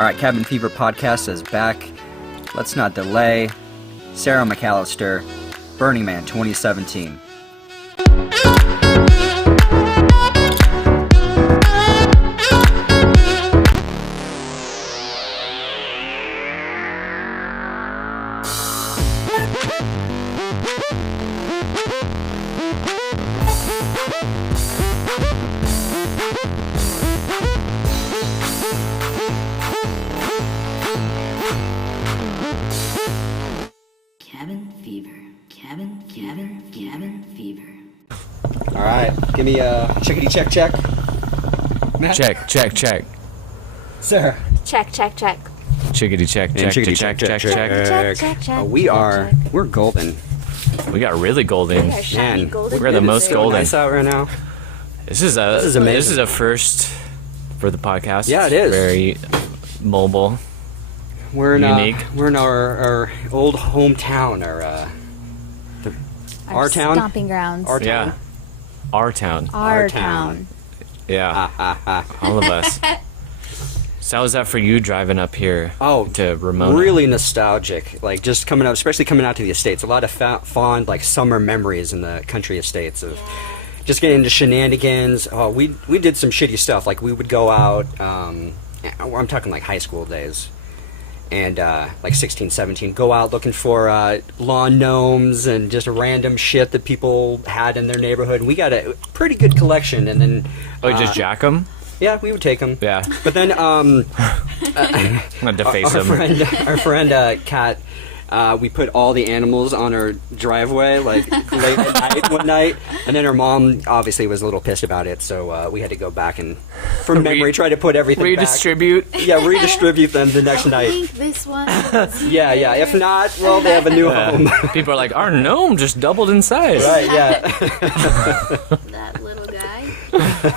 All right, Cabin Fever Podcast is back. Let's not delay. Sarah McAllister, Burning Man 2017. All right, give me a chickadee check. Matt? Check. Sarah. Check. Chickadee check. We're golden. We got really golden. We are shiny Man, golden. We're the most So golden. nice out right now. This is amazing. This is a first for the podcast. Yeah, it is. Very mobile. We're in Unique. We're in our old hometown, our town. Stomping grounds. Our town. Yeah. Our town. Our town. town. Yeah. All of us. So how was that for you driving up here to Ramona? Really nostalgic. Like just coming up, especially coming out to the Estates. A lot of fond like summer memories in the country estates of just getting into shenanigans. Oh, we did some shitty stuff. Like we would go out. I'm talking like high school days. And like 16, 17, go out looking for lawn gnomes and just random shit that people had in their neighborhood. And we got a pretty good collection. And then just jack them? yeah, we would take them. Yeah. But then I'm gonna deface them. our friend Kat, we put all the animals on her driveway like late at night one night, and then her mom obviously was a little pissed about it, so we had to go back and from memory try to put everything Redistribute. back. Yeah, redistribute them the next I night. think this one. Yeah. If not, well, they have a new home. People are like, our gnome just doubled in size. Right? Yeah. That little guy.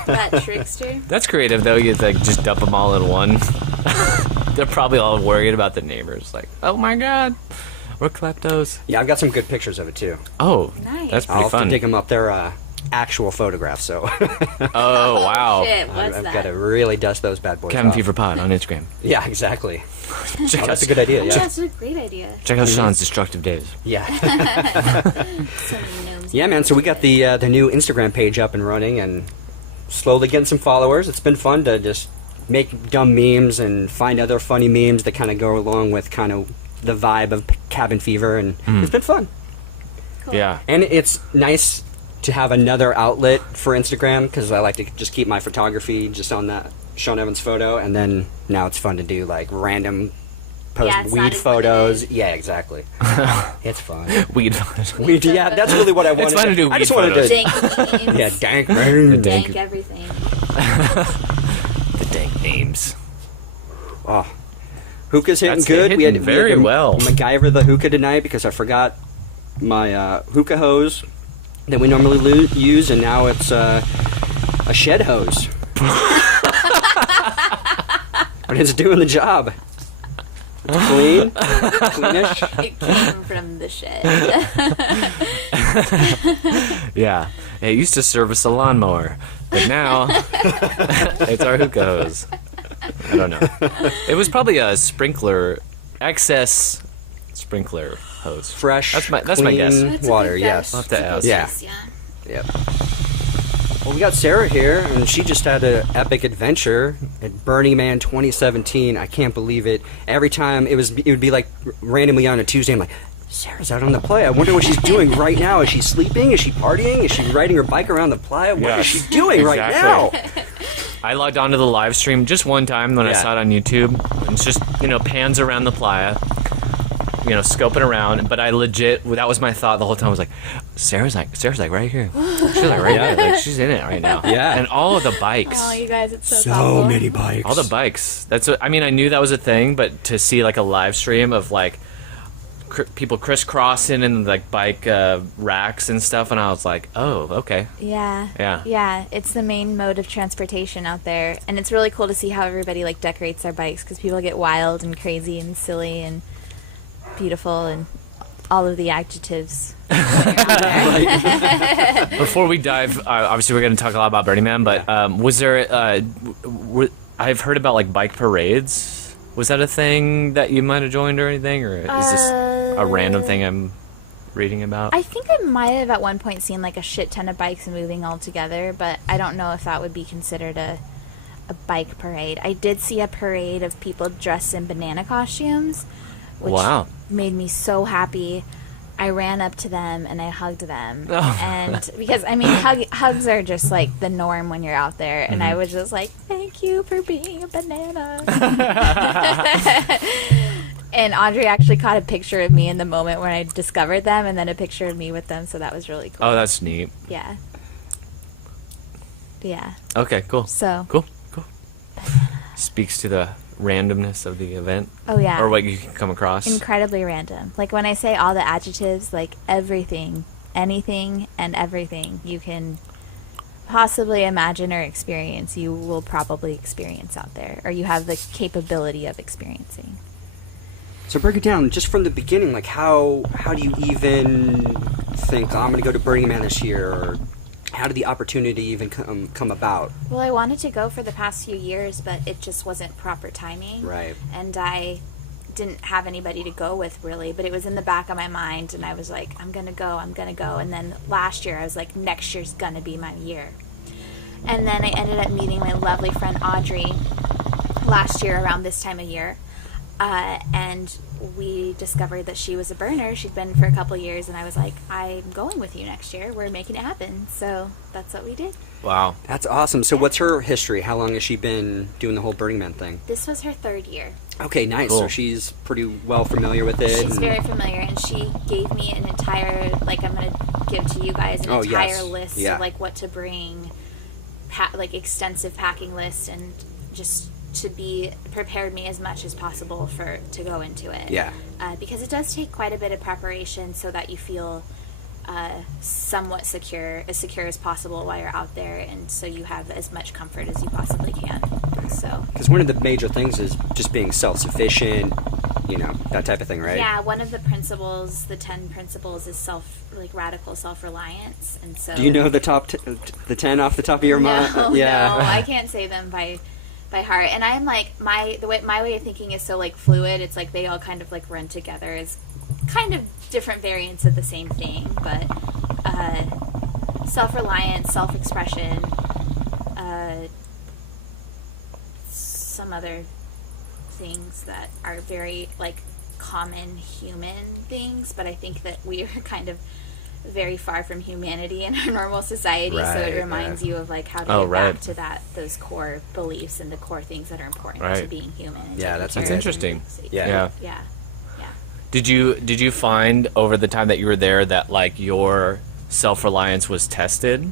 That trickster. That's creative though. You like just dump them all in one. They're probably all worried about the neighbors. Like, oh my god, we're kleptos. Yeah, I've got some good pictures of it too. Oh, Nice. that's I'll pretty have to fun. dig them up. They're actual photographs, so Oh wow. Shit, what's I've that? got to really dust those bad boys Cabin off. Fever Pod on Instagram. Yeah, exactly. Check Oh, out, that's a good idea. Yeah. That's a great idea. check out Sean's destructive days. Yeah. So many gnomes. Yeah, man. So we got the new Instagram page up and running, and slowly getting some followers. It's been fun to just make dumb memes and find other funny memes that kind of go along with kind of the vibe of Cabin Fever, and it's been fun. Cool. Yeah. And it's nice to have another outlet for Instagram because I like to just keep my photography just on that Sean Evans photo, and then now it's fun to do like random post Yeah, it's not weed as photos. limited. Yeah, exactly. It's fun. Weed. Weed, yeah, that's really what I wanted. It's fun to do I just weed wanted photos. to. Dank memes. Yeah, dank, man. Dank everything. The dank names. Oh, hookah's hitting That's good. hitting very to well. MacGyver the hookah tonight because I forgot my hookah hose that we normally use, and now it's a shed hose. But it's doing the job. It's clean, cleanish. It came from the shed. Yeah. It used to service a lawnmower, but now it's our hookah hose. I don't know. It was probably a excess sprinkler hose. Fresh, That's my clean guess. That's a water. good Yes. guess. I'll have to ask. Yeah. Yeah. Yep. Well, we got Sarah here, and she just had an epic adventure at Burning Man 2017. I can't believe it. Every time it would be like randomly on a Tuesday. I'm like, Sarah's out on the playa. I wonder what she's doing right now. Is she sleeping? Is she partying? Is she riding her bike around the playa? What is she Yes, doing right now? exactly. I logged onto the live stream just one time when I Yeah. saw it on YouTube. It's just, pans around the playa, scoping around. But I legit, that was my thought the whole time. I was like, Sarah's like right here. She's like right here. Like, she's in it right now. Yeah. And all of the bikes. Oh, you guys, it's so So thoughtful. many bikes. All the bikes. I knew that was a thing, but to see like a live stream of like people crisscrossing and like bike racks and stuff, and I was like, oh, okay. Yeah. Yeah. Yeah, it's the main mode of transportation out there, and it's really cool to see how everybody like decorates their bikes because people get wild and crazy and silly and beautiful and all of the adjectives. Before we dive, obviously we're going to talk a lot about Burning Man, but was there? I've heard about like bike parades Was that a thing that you might have joined or anything, or is this a random thing I'm reading about? I think I might have at one point seen like a shit ton of bikes moving all together, but I don't know if that would be considered a bike parade. I did see a parade of people dressed in banana costumes, which Wow. made me so happy. I ran up to them and I hugged them. Oh. And because, I mean, hugs are just like the norm when you're out there. And I was just like, thank you for being a banana. And Audrey actually caught a picture of me in the moment when I discovered them, and then a picture of me with them. So that was really cool. Oh, that's neat. Yeah. Yeah. Okay, cool. So. Cool. Speaks to the randomness of the event. Oh, yeah. Or what you can come across. Incredibly random. Like when I say all the adjectives, like everything, anything, and everything you can possibly imagine or experience, you will probably experience out there, or you have the capability of experiencing. So break it down just from the beginning. Like how do you even think, oh, I'm going to go to Burning Man this year, or how did the opportunity even come about? Well, I wanted to go for the past few years, but it just wasn't proper timing. Right. And I didn't have anybody to go with, really, but it was in the back of my mind, and I was like, I'm going to go. And then last year, I was like, next year's going to be my year. And then I ended up meeting my lovely friend Audrey last year around this time of year. And we discovered that she was a burner. She'd been for a couple years, and I was like, I'm going with you next year. We're making it happen. So that's what we did. Wow. That's awesome. So what's her history? How long has she been doing the whole Burning Man thing? This was her third year. Okay, nice. Cool. So she's pretty well familiar with it. She's very familiar, and she gave me an entire, like, I'm going to give to you guys an entire list of, like, what to bring, like, extensive packing list, and just to be prepared me as much as possible to go into it. Yeah. Because it does take quite a bit of preparation so that you feel somewhat as secure as possible while you're out there, and so you have as much comfort as you possibly can. So. Because one of the major things is just being self-sufficient, that type of thing, right? Yeah, one of the principles, the 10 principles, is radical self-reliance, and so. Do you know the top the 10 off the top of your mind? No, I can't say them by heart. And I'm like, my way of thinking is so like fluid. It's like they all kind of like run together as kind of different variants of the same thing, but self-reliance, self-expression, some other things that are very like common human things, but I think that we are kind of very far from humanity in our normal society, so it reminds you of like how to get back to those core beliefs and the core things that are important to being human. Yeah, that's interesting. Yeah. Did you find over the time that you were there that like your self-reliance was tested?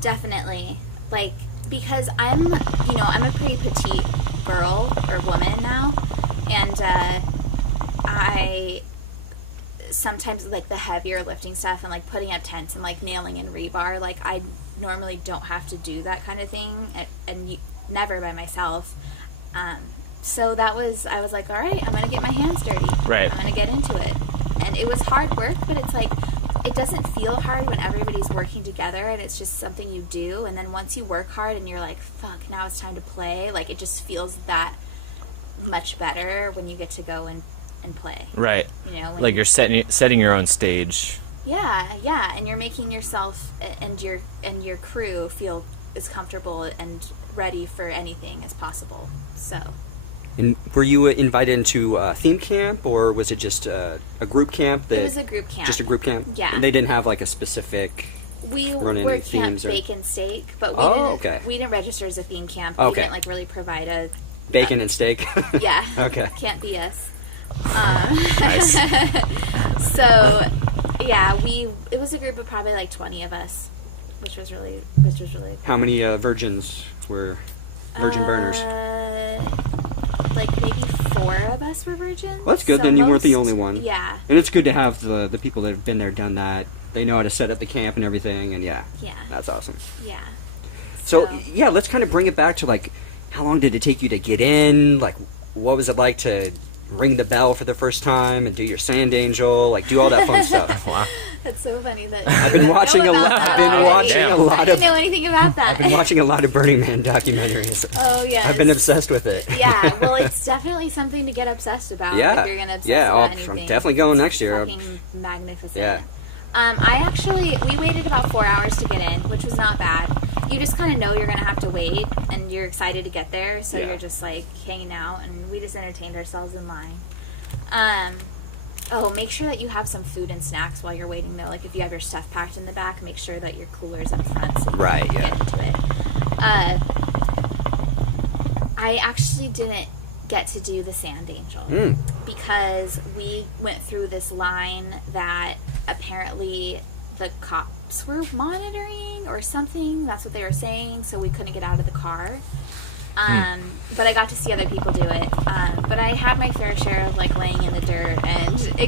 Definitely. Like, because I'm a pretty petite girl or woman now, and I sometimes like the heavier lifting stuff and like putting up tents and like nailing in rebar, like I normally don't have to do that kind of thing, and never by myself. So I was like, all right, I'm gonna get my hands dirty. Right. I'm gonna get into it, and it was hard work, but it's like it doesn't feel hard when everybody's working together and it's just something you do. And then once you work hard and you're like, fuck, now it's time to play. Like it just feels that much better when you get to go and play. Right. Like you're setting your own stage. Yeah, and you're making yourself and your crew feel as comfortable and ready for anything as possible. So. And were you invited into a theme camp, or was it just a group camp? It was a group camp. Just a group camp? Yeah. And they didn't have like a specific. We were Camp Bacon Steak, but we didn't register as a theme camp. We didn't like really provide a bacon and steak. Yeah. Okay. Can't be us. Nice. So, yeah, it was a group of probably like 20 of us, which was really cool. How many virgins were virgin burners? Like maybe 4 of us were virgins. Well, that's good. So Then you weren't the only one. Yeah. And it's good to have the people that have been there, done that. They know how to set up the camp and everything, and yeah, that's awesome. Yeah. So let's kind of bring it back to like, how long did it take you to get in? Like, what was it like to ring the bell for the first time and do your sand angel, like do all that fun stuff. Wow. That's so funny that I've been watching a lot. I've been watching Damn. a I lot didn't of. know anything about that. I've been watching a lot of Burning Man documentaries. Oh yeah. I've been obsessed with it. Yeah, well, it's definitely something to get obsessed about. Yeah. If you're gonna obsess Yeah, about I'm anything. definitely going next year. Fucking magnificent. Yeah. We waited about 4 hours to get in, which was not bad. You just kind of know you're gonna have to wait, and you're excited to get there, so Yeah. you're just like hanging out, and we just entertained ourselves in line. Make sure that you have some food and snacks while you're waiting though. Like if you have your stuff packed in the back, make sure that your cooler's up front so you Right, can yeah. get into it. I actually didn't get to do the Sand Angel because we went through this line that apparently the cops were monitoring or something. That's what they were saying, so we couldn't get out of the car. But I got to see other people do it. But I had my fair share of like laying in the dirt and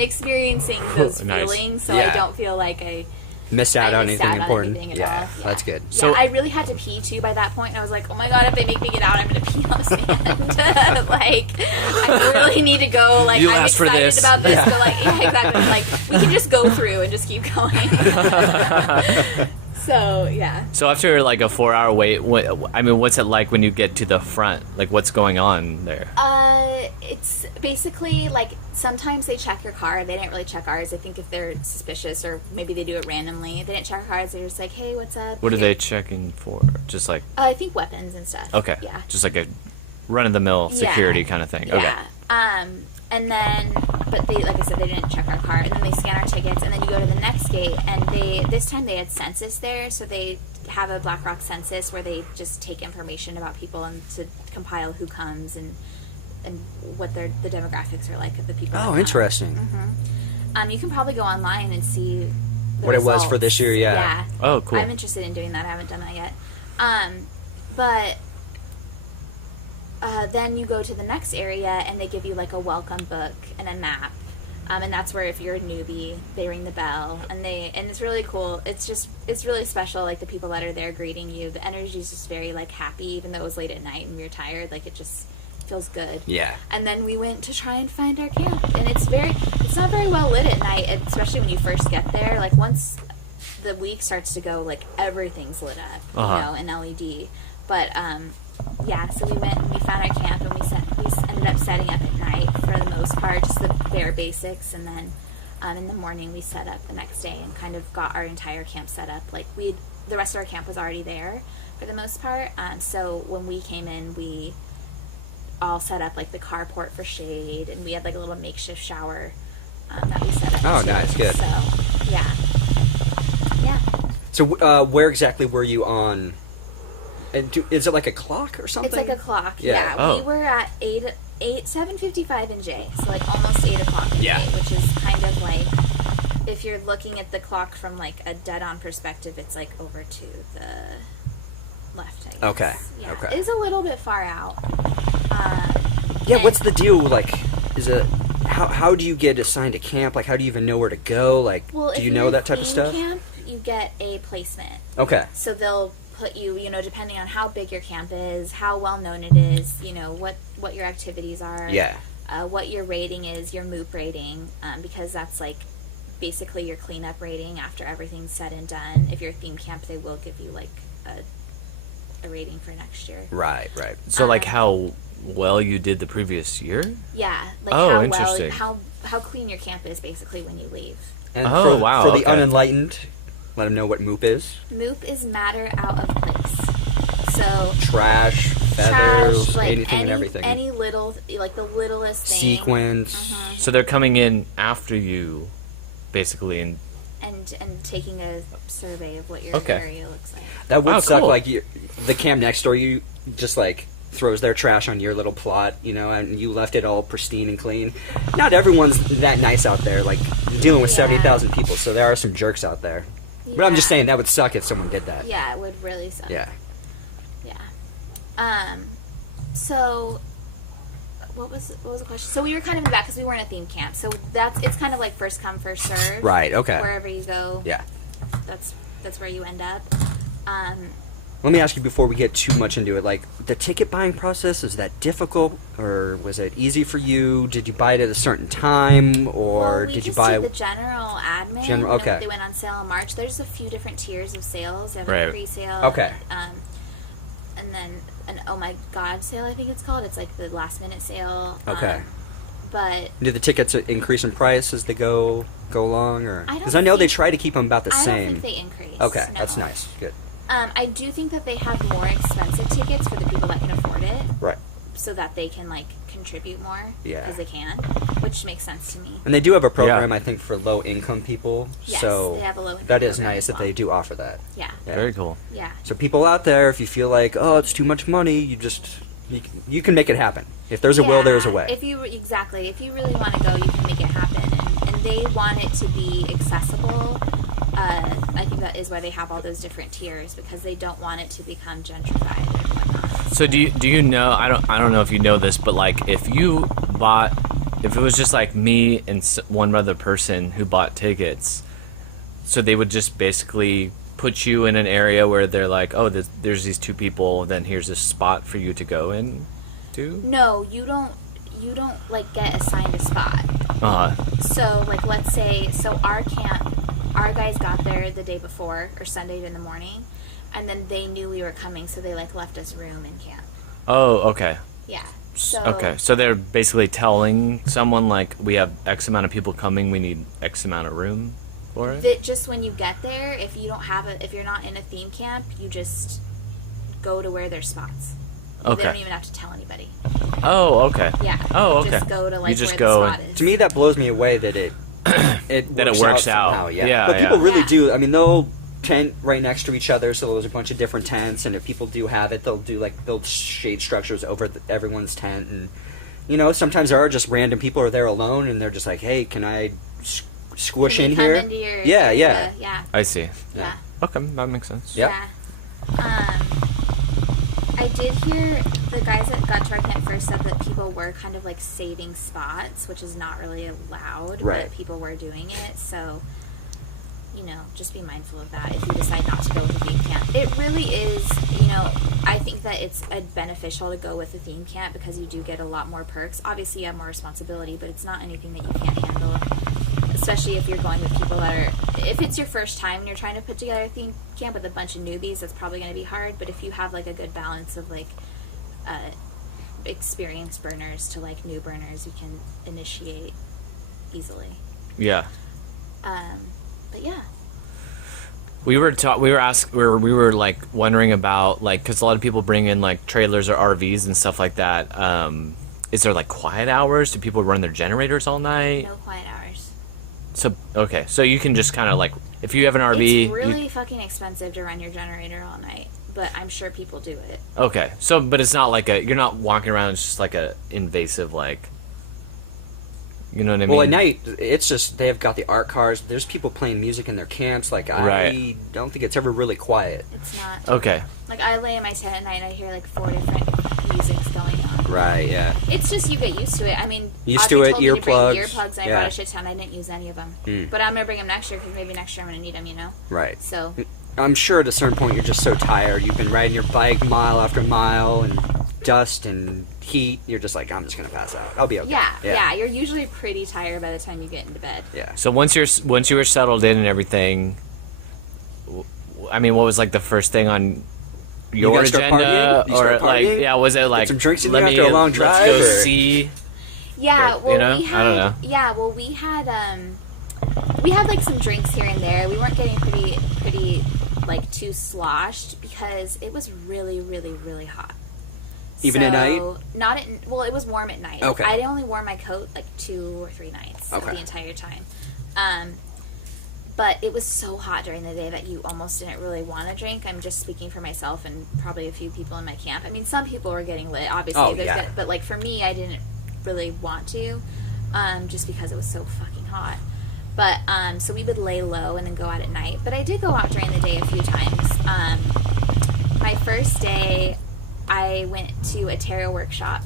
experiencing those Nice. feelings, so Yeah. I don't feel like I Missed out on missed anything out on important. anything at Yeah, all. that's good. So- I really had to pee too by that point. And I was like, oh my god, if they make me get out, I'm gonna pee on the sand. Like, I really need to go. Like, You I'm asked for excited this. about this, but like, yeah, exactly. Like, we can just go through and just keep going. So yeah. So after like a 4-hour wait, what's it like when you get to the front? Like, what's going on there? It's basically like sometimes they check your car. They didn't really check ours. I think if they're suspicious or maybe they do it randomly. They didn't check our cars. They're just like, hey, what's up? What are they checking for? Just like, I think weapons and stuff. okay, Yeah. just like a run-of-the-mill security Yeah. kind of thing. Yeah. Okay. And then, but they, like I said, they didn't check our car, and then they scan our tickets, and then you go to the next gate, and this time they had census there, so they have a Black Rock census where they just take information about people and to compile who comes and what the demographics are like of the people. that Oh, come. interesting. You can probably go online and see the What it was for results. this year, yeah. Yeah. Oh, cool. I'm interested in doing that. I haven't done that yet. But then you go to the next area and they give you like a welcome book and a map. And that's where if you're a newbie, they ring the bell and it's really cool. It's really special. Like the people that are there greeting you, the energy is just very like happy, even though it was late at night and we were tired. Like it just feels good. Yeah. And then we went to try and find our camp, and it's not very well lit at night, especially when you first get there. Like once the week starts to go, like everything's lit up, in LED. But yeah, so we went and we found our camp, and we ended up setting up at night for the most part, just the bare basics, and then in the morning we set up the next day and kind of got our entire camp set up. Like the rest of our camp was already there for the most part. So when we came in, we all set up like the carport for shade, and we had like a little makeshift shower that we set up. Oh, too. nice, good. So yeah. So where exactly were you on? Is it like a clock or something? It's like a clock. Yeah. Yeah. Oh. We were at 7:55 in J, so like almost 8 o'clock in Yeah. J, which is kind of like, if you're looking at the clock from like a dead-on perspective, it's like over to the left, I guess. Okay, Yeah. okay. It's a little bit far out. Yeah, and- what's the deal? Like, how do you get assigned a camp? Like, how do you even know where to go? Like, Well, do if you you're know in that type of theme stuff? Camp, you get a placement. Okay. So they'll put you, depending on how big your camp is, how well known it is, what your activities are. Yeah. What your rating is, your MOOP rating, because that's like basically your cleanup rating after everything's said and done. If you're a theme camp, they will give you like a rating for next year. Right. So like how well you did the previous year? Yeah, like Oh, how interesting. well, how clean your camp is basically when you leave. And Oh, wow, For the okay. unenlightened, let them know what MOOP is. MOOP is matter out of place. So Trash, feathers, trash, like anything and everything. any little, like the littlest thing. Sequence. So they're coming in after you, basically, and And taking a survey of what your Okay. area looks like. That would Oh, suck. cool. Like the camp next door, you just like throws their trash on your little plot, and you left it all pristine and clean. Not everyone's that nice out there. Like dealing with Yeah. 70,000 people, so there are some jerks out there. But I'm just Yeah. saying that would suck if someone did that. Yeah, it would really suck. Yeah. Yeah. So what was the question? So we were kind of in the back because we weren't at theme camp. So it's kind of like first come first serve. Right. Okay. Wherever you go, Yeah. that's where you end up. Let me ask you before we get too much into it. Like, the ticket buying process, is that difficult, or was it easy for you? Did you buy it at a certain time, or Well, we did you just buy? did the general admin. Okay. They went on sale in March. There's a few different tiers of sales. They have Right. a pre-sale. Okay. And then an Oh My God sale, I think it's called. It's like the last minute sale. Okay. But Do the tickets increase in price as they go along, or I don't because I know they think- try to keep them about the I same? don't think they increase. Okay, no. that's nice. Good. I do think that they have more expensive tickets for the people that can afford it, Right. so that they can like contribute more. Yeah. Because they can, which makes sense to me. And they do have a program, Yeah. I think, for low income people. Yes, so they have a low-income that is program nice as that well. they do offer that. Yeah. Yeah. Very cool. Yeah. So people out there, if you feel like, oh, it's too much money, you can make it happen. If there's a will, there's a way. If you really want to go, you can make it happen, and they want it to be accessible. I think that is why they have all those different tiers, because they don't want it to become gentrified and whatnot. So do you know? I don't know if you know this, but like if it was just like me and one other person who bought tickets, so they would just basically put you in an area where they're like, oh, there's these two people, then here's a spot for you to go in to. No, you don't like get assigned a spot. So like let's say our guys got there the day before or Sunday in the morning, and then they knew we were coming, so they like left us room in camp. Oh, okay. Yeah. So Okay, so they're basically telling someone like, we have X amount of people coming, we need X amount of room for it. that just when you get there, if you don't have if you're not in a theme camp, you just go to where there's spots. Okay. They don't even have to tell anybody. Oh, okay. Yeah. Oh, You okay. just go to like You just where go the and- spot is. To me, that blows me away that it works out. somehow, yeah. Yeah, But people yeah. really Yeah. do. I mean, they'll tent right next to each other, so there's a bunch of different tents. And if people do have it, they'll build shade structures over everyone's tent. And sometimes there are just random people who are there alone, and they're just like, "Hey, can I squish Can in you come here?" into your Yeah, area? yeah. Yeah. I see. Yeah. Okay, that makes sense. Yep. Yeah. I did hear the guys that got to our camp first said that people were kind of like saving spots, which is not really allowed, Right. but people were doing it. So, just be mindful of that if you decide not to go with a theme camp. It really is, I think that it's beneficial to go with a theme camp because you do get a lot more perks. Obviously, you have more responsibility, but it's not anything that you can't handle. Especially if you're going with people if it's your first time and you're trying to put together a theme camp with a bunch of newbies, that's probably going to be hard. But if you have like a good balance of like experienced burners to like new burners, you can initiate easily. Yeah. But yeah. We were like wondering about like, because a lot of people bring in like trailers or RVs and stuff like that. Is there like quiet hours? Do people run their generators all night? No quiet hours. So okay, so you can just kind of like, if you have an RV, It's really fucking expensive to run your generator all night, but I'm sure people do it. okay. So, but it's not like you're not walking around. It's just like a invasive like. You know what I mean? Well, at night, it's just they've got the art cars. There's people playing music in their camps. Like, I Right. don't think it's ever really quiet. It's not. Okay. Like, I lay in my tent at night and I hear like 4 different musics going on. Right, yeah. It's just you get used to it. I mean, Used Audrey to it, told me to bring earplugs, earplugs, and I yeah. brought a shit ton. I didn't use any of them. Mm. But I'm going to bring them next year because maybe next year I'm going to need them, Right. So, I'm sure at a certain point you're just so tired. You've been riding your bike mile after mile and dust and heat. You're just like, I'm just going to pass out. I'll be okay. yeah, you're usually pretty tired by the time you get into bed. Yeah. So once you were settled in and everything, I mean, what was like the first thing on your guys start agenda, partying? You or start like, partying? yeah, was it like some drinks in let you me after a long let's drive, go or- see? Yeah, But, well, you know, we had, I don't know. Yeah, well, we had like some drinks here and there. We weren't getting pretty like too sloshed because it was really, really, really hot. Even at night? Not at, well, it was warm at night. Okay. Like, I only wore my coat like 2 or 3 nights of Okay. the entire time. But it was so hot during the day that you almost didn't really want to drink. I'm just speaking for myself and probably a few people in my camp. I mean, some people were getting lit, obviously. Oh, yeah. But like for me, I didn't really want to, just because it was so fucking hot. But so we would lay low and then go out at night. But I did go out during the day a few times. My first day, I went to a tarot workshop,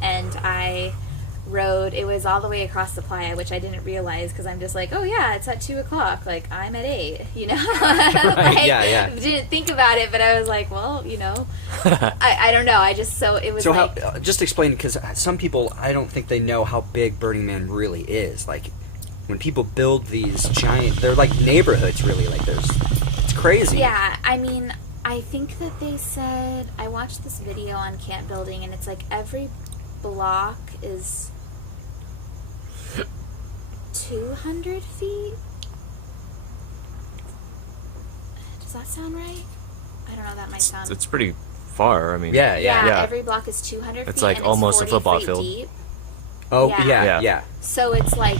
and I rode. It was all the way across the Playa, which I didn't realize because I'm just like, oh yeah, it's at 2:00. Like I'm at 8. Right, Like, yeah. Didn't think about it, but I was like, well, I don't know. I just it was So like how? Just explain, because some people, I don't think they know how big Burning Man really is. Like, when people build these giant, they're like neighborhoods, really. Like, it's crazy. yeah. I mean, I think that they said I watched this video on camp building, and it's like every block is 200 feet. Does that sound right? I don't know. That might sound. It's pretty far. I mean, Yeah. Yeah. Every block is 200 It's feet. like and almost a 40 football feet field. Deep. Oh, Yeah. yeah. So it's like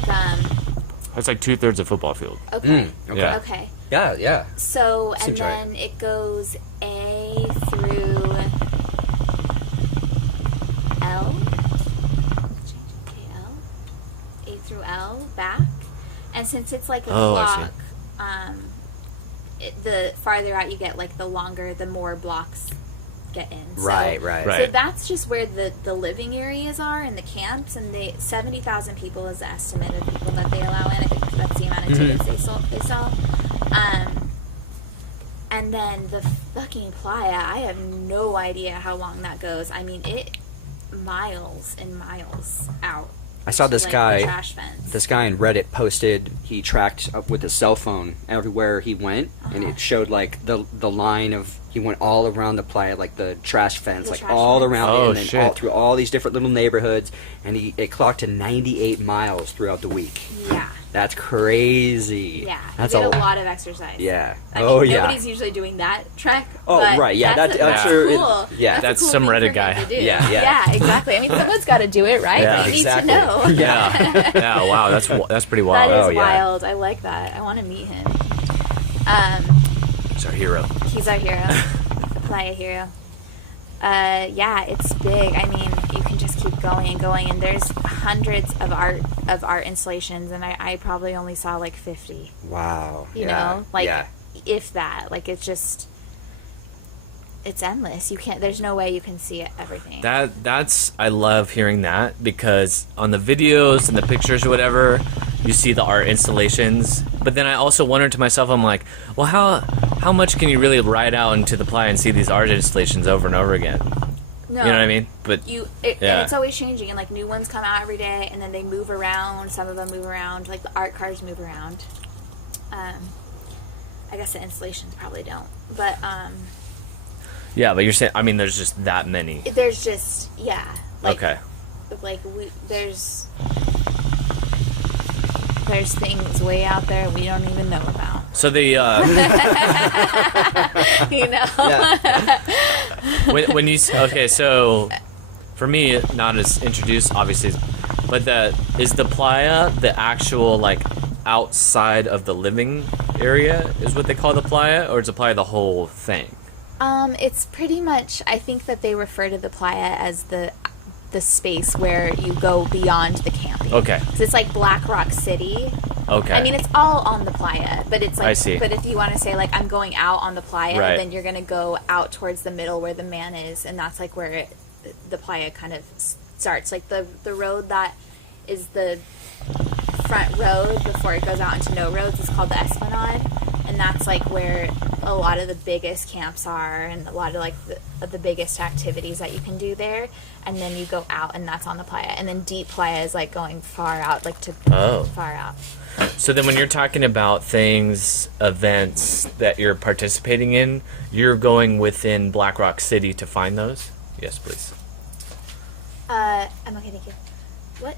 it's like 2/3 a football field. okay. Okay. Yeah. Okay. Yeah. So, and Seems right. then it goes A through L. L. A through L back. And since it's like a Oh, I clock, the farther out you get, like the longer, the more blocks get in. Right. So that's just where the living areas are and the camps, and 70,000 people is the estimate of people that they allow in. I think that's the amount of tickets they sell. And then the fucking Playa, I have no idea how long that goes. I mean, it miles and miles out. I saw this like guy. the trash fence. This guy in Reddit posted, he tracked up with his cell phone everywhere he went, and it showed like the line of, he went all around the Playa, like the trash fence, The like trash all fence. around Oh, it, and then shit. all through all these different little neighborhoods, and it clocked to 98 miles throughout the week. Yeah. That's crazy. Yeah. That's you get a lot of exercise. Yeah. I mean, nobody's usually doing that trek. Oh, but right, yeah, That's, I'm sure it- cool. yeah. That's a That's cool some thing Reddit for guy. him to do. Yeah. Yeah, exactly. I mean, someone's got to do it, right? Yeah, We need exactly. to know. Yeah. Yeah. Wow. That's pretty That wild. is Oh, yeah. wild. I like that. I want to meet him. He's our hero. He's our hero. The Playa hero. Yeah, it's big. I mean, you can just keep going and going, and there's hundreds of art installations, and I probably only saw like 50. Wow. You yeah. know, like yeah. if that. Like it's endless. You can't. There's no way you can see everything. That's I love hearing that, because on the videos and the pictures or whatever, you see the art installations, but then I also wonder to myself, I'm like, well, how much can you really ride out into the Playa and see these art installations over and over again? No. You know what I mean? But And Yeah. it's always changing, and like new ones come out every day, and then they move around. Some of them move around, like the art cars move around. I guess the installations probably don't, but yeah, but you're saying, I mean, there's just that many. there's just Okay. like there's things way out there we don't even know about. So the You know. when you okay, so for me, not as introduced, obviously, but is the Playa the actual like outside of the living area is what they call the Playa, or is the Playa the whole thing? It's pretty much. I think that they refer to the Playa as the space where you go beyond the camping. Okay. Because it's like Black Rock City. Okay. I mean, it's all on the Playa, but it's like. I see. But if you want to say like I'm going out on the Playa, Right. then you're gonna go out towards the middle where the man is, and that's like where the Playa kind of starts. Like the road that is the front road before it goes out into no roads is called the Esplanade, and that's like where a lot of the biggest camps are, and a lot of like the biggest activities that you can do there. And then you go out, and that's on the Playa, and then Deep Playa is like going far out, like to far out. So then when you're talking about things, events that you're participating in, you're going within Black Rock City to find those? Yes, please. I'm okay, thank you. What?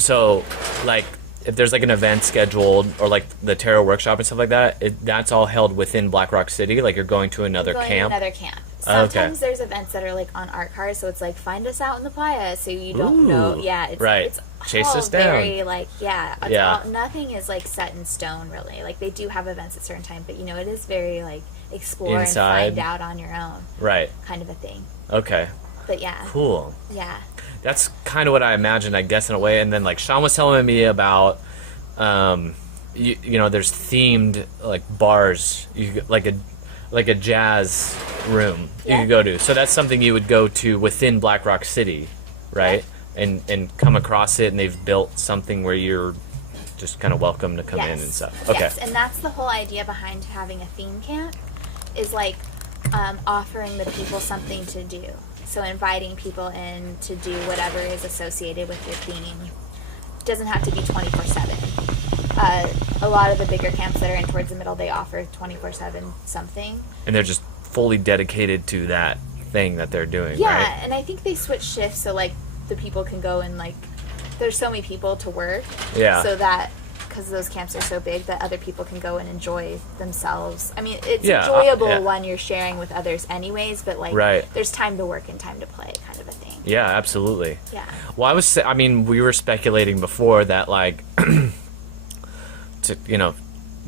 So, like, if there's like an event scheduled, or like the tarot workshop and stuff like that, that's all held within Black Rock City? Like you're going to another Going camp? to another camp. Okay. Sometimes there's events that are like on art cars, so it's like find us out in the Playa, so you don't know. Ooh. Yeah, it's Right. It's Chase all us down. very like it's Yeah. nothing is like set in stone really. Like they do have events at certain times, but you know it is very like explore Inside. and find out on your own Right. kind of a thing. Okay. But yeah, Cool. yeah. That's kind of what I imagined, I guess, in a way. And then, like, Sean was telling me about, you know, there's themed, like, bars, like a jazz room you Yeah. could go to. So that's something you would go to within Black Rock City, right? And come across it, and they've built something where you're just kind of welcome to come in and stuff. Okay. Yes, and that's the whole idea behind having a theme camp, is like offering the people something to do. So inviting people in to do whatever is associated with your theme. It doesn't have to be 24/7. A lot of the bigger camps that are in towards the middle, they offer 24/7 something. And they're just fully dedicated to that thing that they're doing, Yeah, right? and I think they switch shifts so like the people can go and like there's so many people to work. Yeah. So that because those camps are so big that other people can go and enjoy themselves. I mean, it's Yeah, enjoyable yeah. when you're sharing with others anyways, but like Right. there's time to work and time to play kind of a thing. Yeah, absolutely. Yeah. Well, I mean, we were speculating before that, like, to,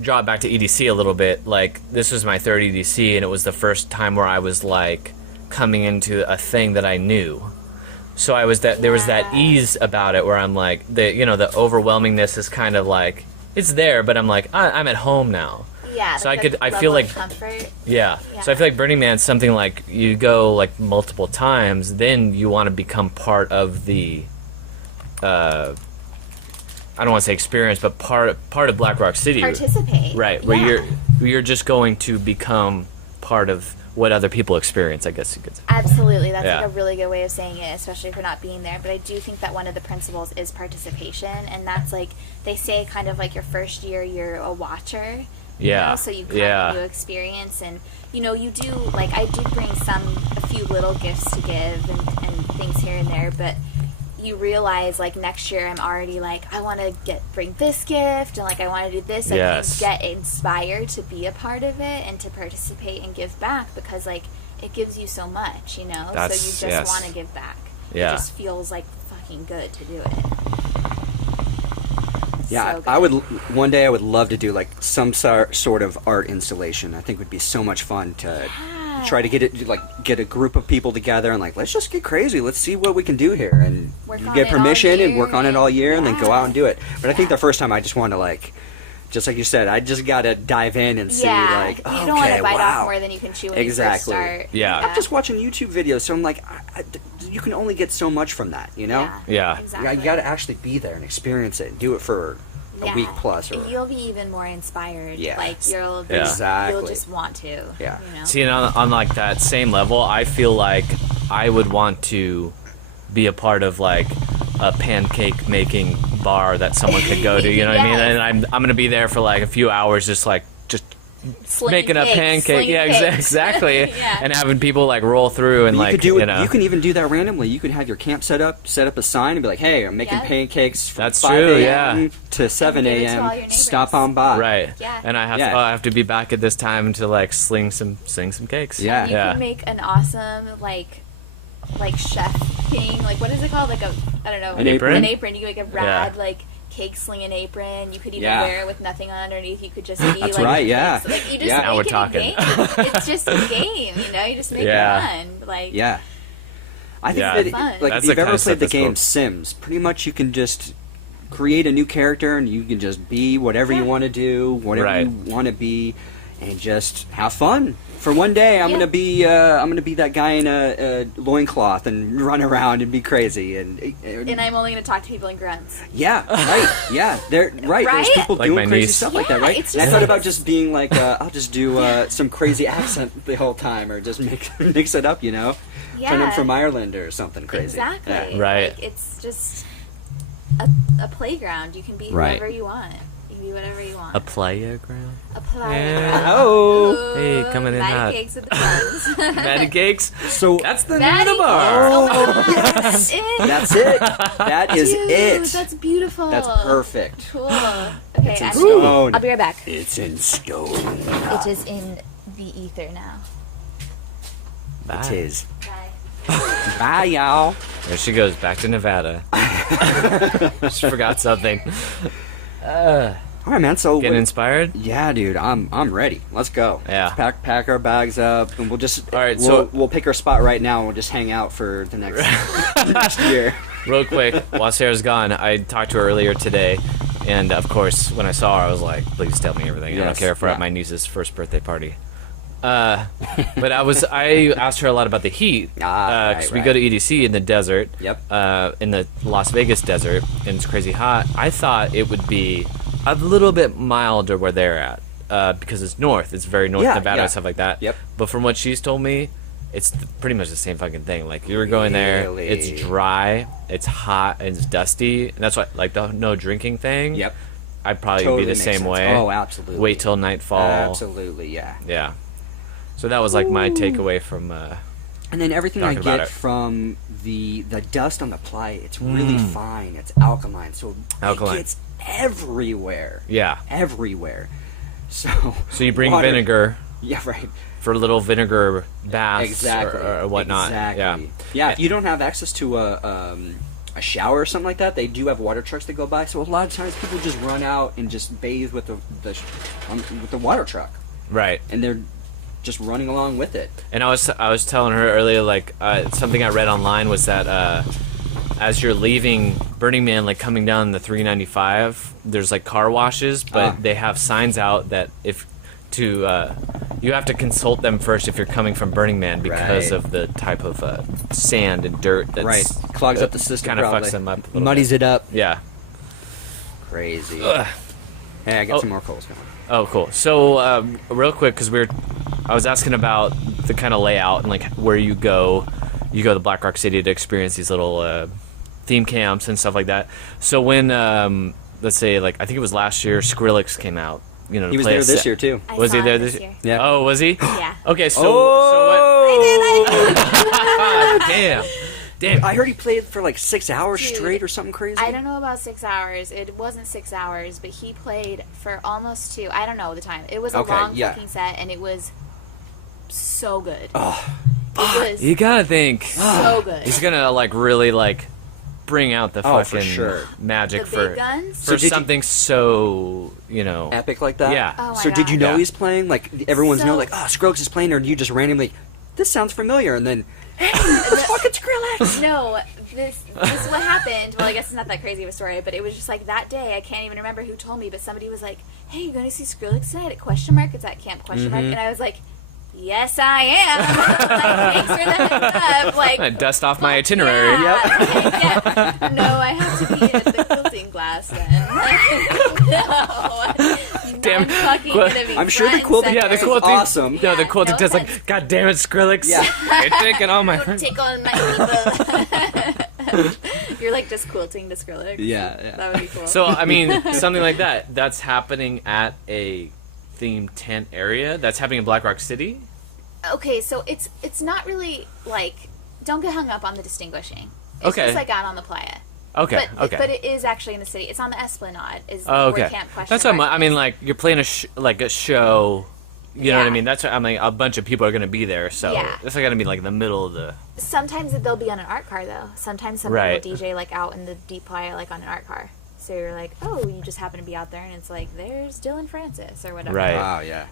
draw it back to EDC a little bit, like, this was my third EDC, and it was the first time where I was, like, coming into a thing that I knew. So there was that ease about it where I'm like, the overwhelmingness is kind of like, it's there, but I'm like, I'm at home now. Yeah. So like I that feel level like, of comfort. yeah. Yeah. So I feel like Burning Man's something like you go like multiple times, then you want to become part of the, I don't want to say experience, but part of Black Rock City. Participate. Right, where Yeah. you're just going to become part of what other people experience, I guess you could say. Absolutely. That's Yeah. like a really good way of saying it, especially if you're not being there. But I do think that one of the principles is participation. And that's like, they say kind of like your first year, you're a watcher. Yeah. So you come Yeah. and you experience. And, you do, like, I do bring a few little gifts to give and things here and there. But you realize, like, next year I'm already like, I want to bring this gift. And, like, I want to do this. Like, Yes. you get inspired to be a part of it and to participate and give back because, like, it gives you so much, so you just yes. want to give back. Yeah. It just feels like fucking good to do it. Yeah, So good. I would. One day, I would love to do like some sort of art installation. I think would be so much fun to try to get a group of people together and like let's just get crazy. Let's see what we can do here, and Work you on get it all permission and year work on it all year, and then go out and do it. But I think Yeah. the first time, I just want to like, just like you said, I just gotta dive in and see like, you okay, don't want to bite wow. off more than you can chew when Exactly. you first start. Yeah. I'm just watching YouTube videos, so I'm like, you can only get so much from that, Yeah. Exactly. You got to actually be there and experience it and do it for a week plus. Or You'll be even more inspired. Yeah. Like Yeah. Exactly. You'll just want to. Yeah. See, and on like that same level, I feel like I would want to be a part of like a pancake making bar that someone could go to. You know what I mean? Yes. And I'm gonna be there for like a few hours, just Slinging making a cakes, pancake. slinging Yeah, cakes. exactly. Yeah. And having people like roll through and You like could do it. know. You can even do that randomly. You could have your camp set up a sign, and be like, "Hey, I'm making Yeah. pancakes from That's 5 true, a.m. yeah. to 7 give it to all a.m. your neighbors. Stop on by." Right. Yeah. And I Yeah. have to be back at this time to like sling some cakes. Yeah. You can make an awesome like chef thing. Like what is it called? Like I don't know. An apron? An apron. You can make a rad Yeah. like cake slinging apron. You could even Yeah. wear it with nothing on underneath. You could just be That's like right, yeah. cakes. Like you just Yeah. make Now we're it talking. a game. It's just a game, You just make Yeah. it fun. Like Yeah. I think Yeah. that Fun. like That's if the you've ever concept played the that's cool. game Sims, pretty much you can just create a new character and you can just be whatever you want to do, whatever Right. you want to be, and just have fun. For one day, I'm Yeah. gonna be that guy in a loincloth and run around and be crazy and I'm only gonna talk to people in grunts. yeah, right, yeah, they're right. There's Right? people Like my doing crazy niece. stuff like that, Yeah, right? it's And I just thought like about this- just being like, I'll just do some crazy accent the whole time, or just mix it up, Turn Yeah. them from Ireland or something crazy. Exactly. Yeah. Right. Like, it's just a playground. You can be Right. whoever you want. You can be whatever you want. A Playa ground. A playground. Yeah. Oh. Ooh, Hey, coming in Matty hot. Cakes with the friends. Matty cakes. So That's the name Matty of the bar. Cakes. Oh my God, that's it. that's it. That is Dude, it. That's beautiful. That's perfect. Cool. Okay, It's in actually, stone. I'll be right back. It's in stone. It is in the ether now. Bye. It is. Bye. Bye, y'all. There she goes, back to Nevada. She forgot something. All right, man. So Getting inspired? yeah, dude, I'm ready. Let's go. Yeah. Let's pack our bags up, and we'll just All right, we'll pick our spot right now, and we'll just hang out for the next year. Real quick, while Sarah's gone, I talked to her earlier today, and of course, when I saw her, I was like, "Please tell me everything. I don't Yes, care if we're yeah. at my niece's first birthday party." But I asked her a lot about the heat, Right, we right. go to EDC in the desert, Yep. in the Las Vegas desert, and it's crazy hot. I thought it would be a little bit milder where they're at. because it's north. It's very North Yeah, Nevada yeah. and stuff like that. Yep. But from what she's told me, it's pretty much the same fucking thing. Like you were going there, Really? it's dry, it's hot, and it's dusty, and that's why like the no drinking thing. Yep. I'd probably Totally be the makes same sense. way. Oh, absolutely. Wait till nightfall. Absolutely, yeah. Yeah. So that was like my takeaway from. And then everything I Talking about get it. from the dust on the Playa, it's really fine. It's alkaline, so Alkaline. it gets everywhere. Yeah. Everywhere. So You bring water- vinegar Yeah, right. for little vinegar baths Exactly. or whatnot. Exactly. Yeah. If you don't have access to a shower or something like that, they do have water trucks that go by. So a lot of times people just run out and just bathe with the water truck, Right. and they're just running along with it. And I was telling her earlier, like something I read online was that as you're leaving Burning Man, like coming down the 395, there's like car washes, but they have signs out that you have to consult them first if you're coming from Burning Man because Right. of the type of sand and dirt that's Right. Clogs up the system. kind of probably. fucks them up a little Muddies bit. it up. Yeah. Crazy. Ugh. Hey, I got Oh. some more coals going. Oh, cool. So, real quick, because I was asking about the kind of layout and like where you go. You go to Black Rock City to experience these little theme camps and stuff like that. So when, let's say, like I think it was last year, Skrillex came out. You know, to He was play there a this set. year too. I Was saw he there it this year? Yeah. Oh, was he? Yeah. Okay, so Oh! what? Damn. I heard he played for like 6 hours Dude, straight or something crazy. I don't know about 6 hours. It wasn't 6 hours, but he played for almost 2. I don't know the time. It was a Okay, long yeah. fucking set, and it was so good. Oh, It was You gotta think so good. he's gonna like really like bring out the Oh, for fucking sure. magic The for big guns? So for did you- something so epic like that. Yeah. Oh my So did you know God. he's playing? Like everyone's So- know, like, oh, Skrillex is playing, or you just randomly, this sounds familiar, and then, hey, it's fucking Skrillex. No, this is what happened. Well, I guess it's not that crazy of a story, but it was just like that day. I can't even remember who told me, but somebody was like, "Hey, you going to see Skrillex tonight?" At question mark. It's at camp question mark, and I was like, "Yes, I am." Like, thanks for the heads up. Like, I dust off my itinerary. yeah. No, I have to be at the quilting class then. No. Damn. I'm fucking Well, gonna be I'm sure the front and quilting- Yeah, the center. quilting. awesome. No, the Yeah, quilting no test like, offense. God damn it, Skrillex. Yeah. You're taking all my. Don't take on my people. You're like just quilting to Skrillex. Yeah. That would be cool. So I mean, something like that. That's happening at a themed tent area. That's happening in Black Rock City. okay, so it's not really like, don't get hung up on the distinguishing. It's Okay. just like out on the Playa. Okay. But, okay. but it is actually in the city. It's on the Esplanade. Is Oh, where okay. Camp Question That's what Mark I mean. is. Like you're playing a show. You know what I Yeah. mean? That's what, I mean. A bunch of people are gonna be there, so Yeah. it's like gonna be like in the middle of the. Sometimes they'll be on an art car though. Sometimes somebody Right. will DJ like out in the deep Playa, like on an art car. So you're like, oh, you just happen to be out there, and it's like, there's Dylan Francis or whatever. Right. Wow, yeah.